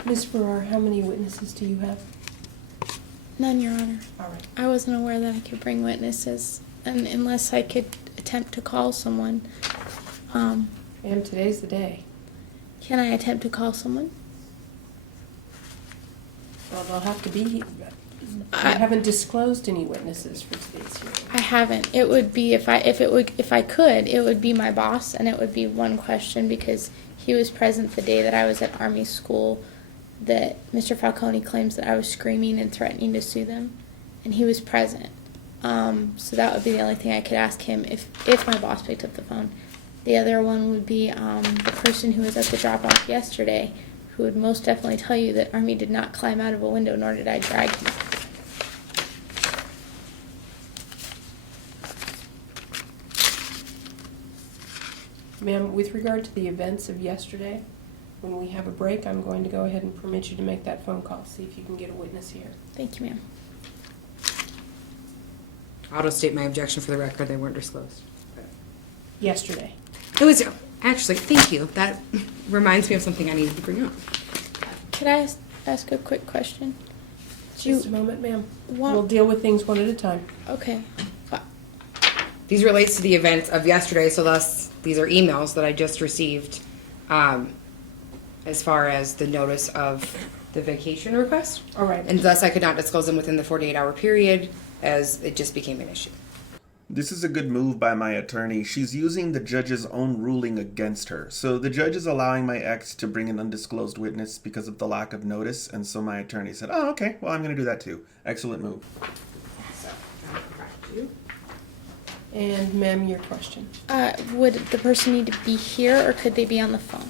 Ms. Ferrara, how many witnesses do you have? None, Your Honor. All right. I wasn't aware that I could bring witnesses, and unless I could attempt to call someone. And today's the day. Can I attempt to call someone? Well, they'll have to be here. I haven't disclosed any witnesses for today's hearing. I haven't. It would be if I could, it would be my boss, and it would be one question because he was present the day that I was at Army school. That Mr. Falcone claims that I was screaming and threatening to sue them, and he was present. So that would be the only thing I could ask him if my boss picked up the phone. The other one would be the person who was at the drop-off yesterday, who would most definitely tell you that Army did not climb out of a window, nor did I drag him. Ma'am, with regard to the events of yesterday, when we have a break, I'm going to go ahead and permit you to make that phone call, see if you can get a witness here. Thank you, ma'am. I'll state my objection for the record. They weren't disclosed. Yesterday. It was actually, thank you. That reminds me of something I needed to bring up. Could I ask a quick question? Do Just a you, moment, ma'am. What- We'll deal with things one at a time. okay. These relates to the events of yesterday, so thus these are emails that I just received as far as the notice of the vacation request. All right. And thus I could not disclose them within the 48-hour period as it just became an issue. This is a good move by my attorney. She's using the judge's own ruling against her. So the judge is allowing my ex to bring an undisclosed witness because of the lack of notice, and so my attorney said, oh, okay, well, I'm going to do that too. Excellent move. So, I'll provide you. And ma'am, your question. Would the person need to be here or could they be on the phone?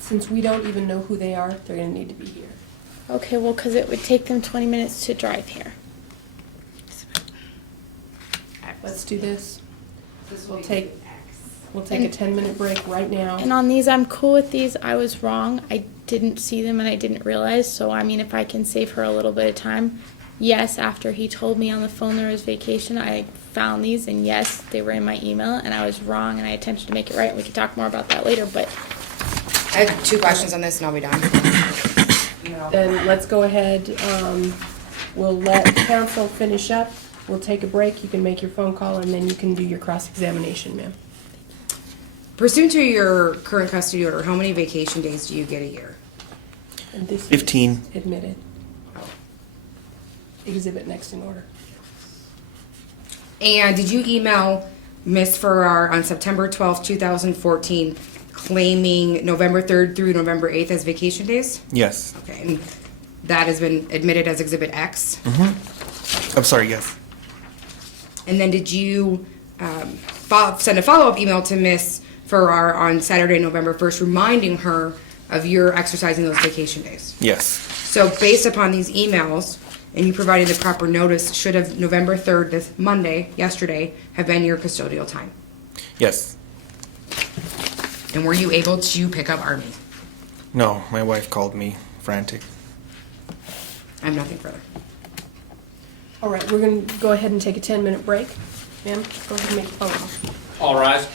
Since we don't even know who they are, they're going to need to be here. Okay, well, because it would take them 20 minutes to drive here. Let's do this. We'll take a 10-minute break right now. And on these, I'm cool with these. I was wrong. I didn't see them and I didn't realize. So, I mean, if I can save her a little bit of time. Yes, after he told me on the phone there was vacation, I found these. And yes, they were in my email. And I was wrong and I attempted to make it right. We can talk more about that later. But I have 2 questions on this and I'll be done. Then let's go ahead. We'll let counsel finish up. We'll take a break. You can make your phone call, and then you can do your cross-examination, ma'am. Pursuant to your current custody order, how many vacation days do you get a year? And this is 15. admitted. Exhibit next in order. And did you email Miss Ferrara on September 12th, 2014, claiming November 3rd through November 8th as vacation days? Yes. Okay, and that has been admitted as Exhibit X. I'm sorry, yes. And then did you send a follow-up email to Miss Ferrara on Saturday, November 1st, reminding her of your exercising those vacation days? Yes. So based upon these emails, and you provided the proper notice, should have November 3rd, this Monday, yesterday, have been your custodial time? Yes. And were you able to pick up Army? No, my wife called me frantic. I have nothing further. All right, we're going to go ahead and take a 10-minute break. Ma'am, go ahead and make your phone call. All rise.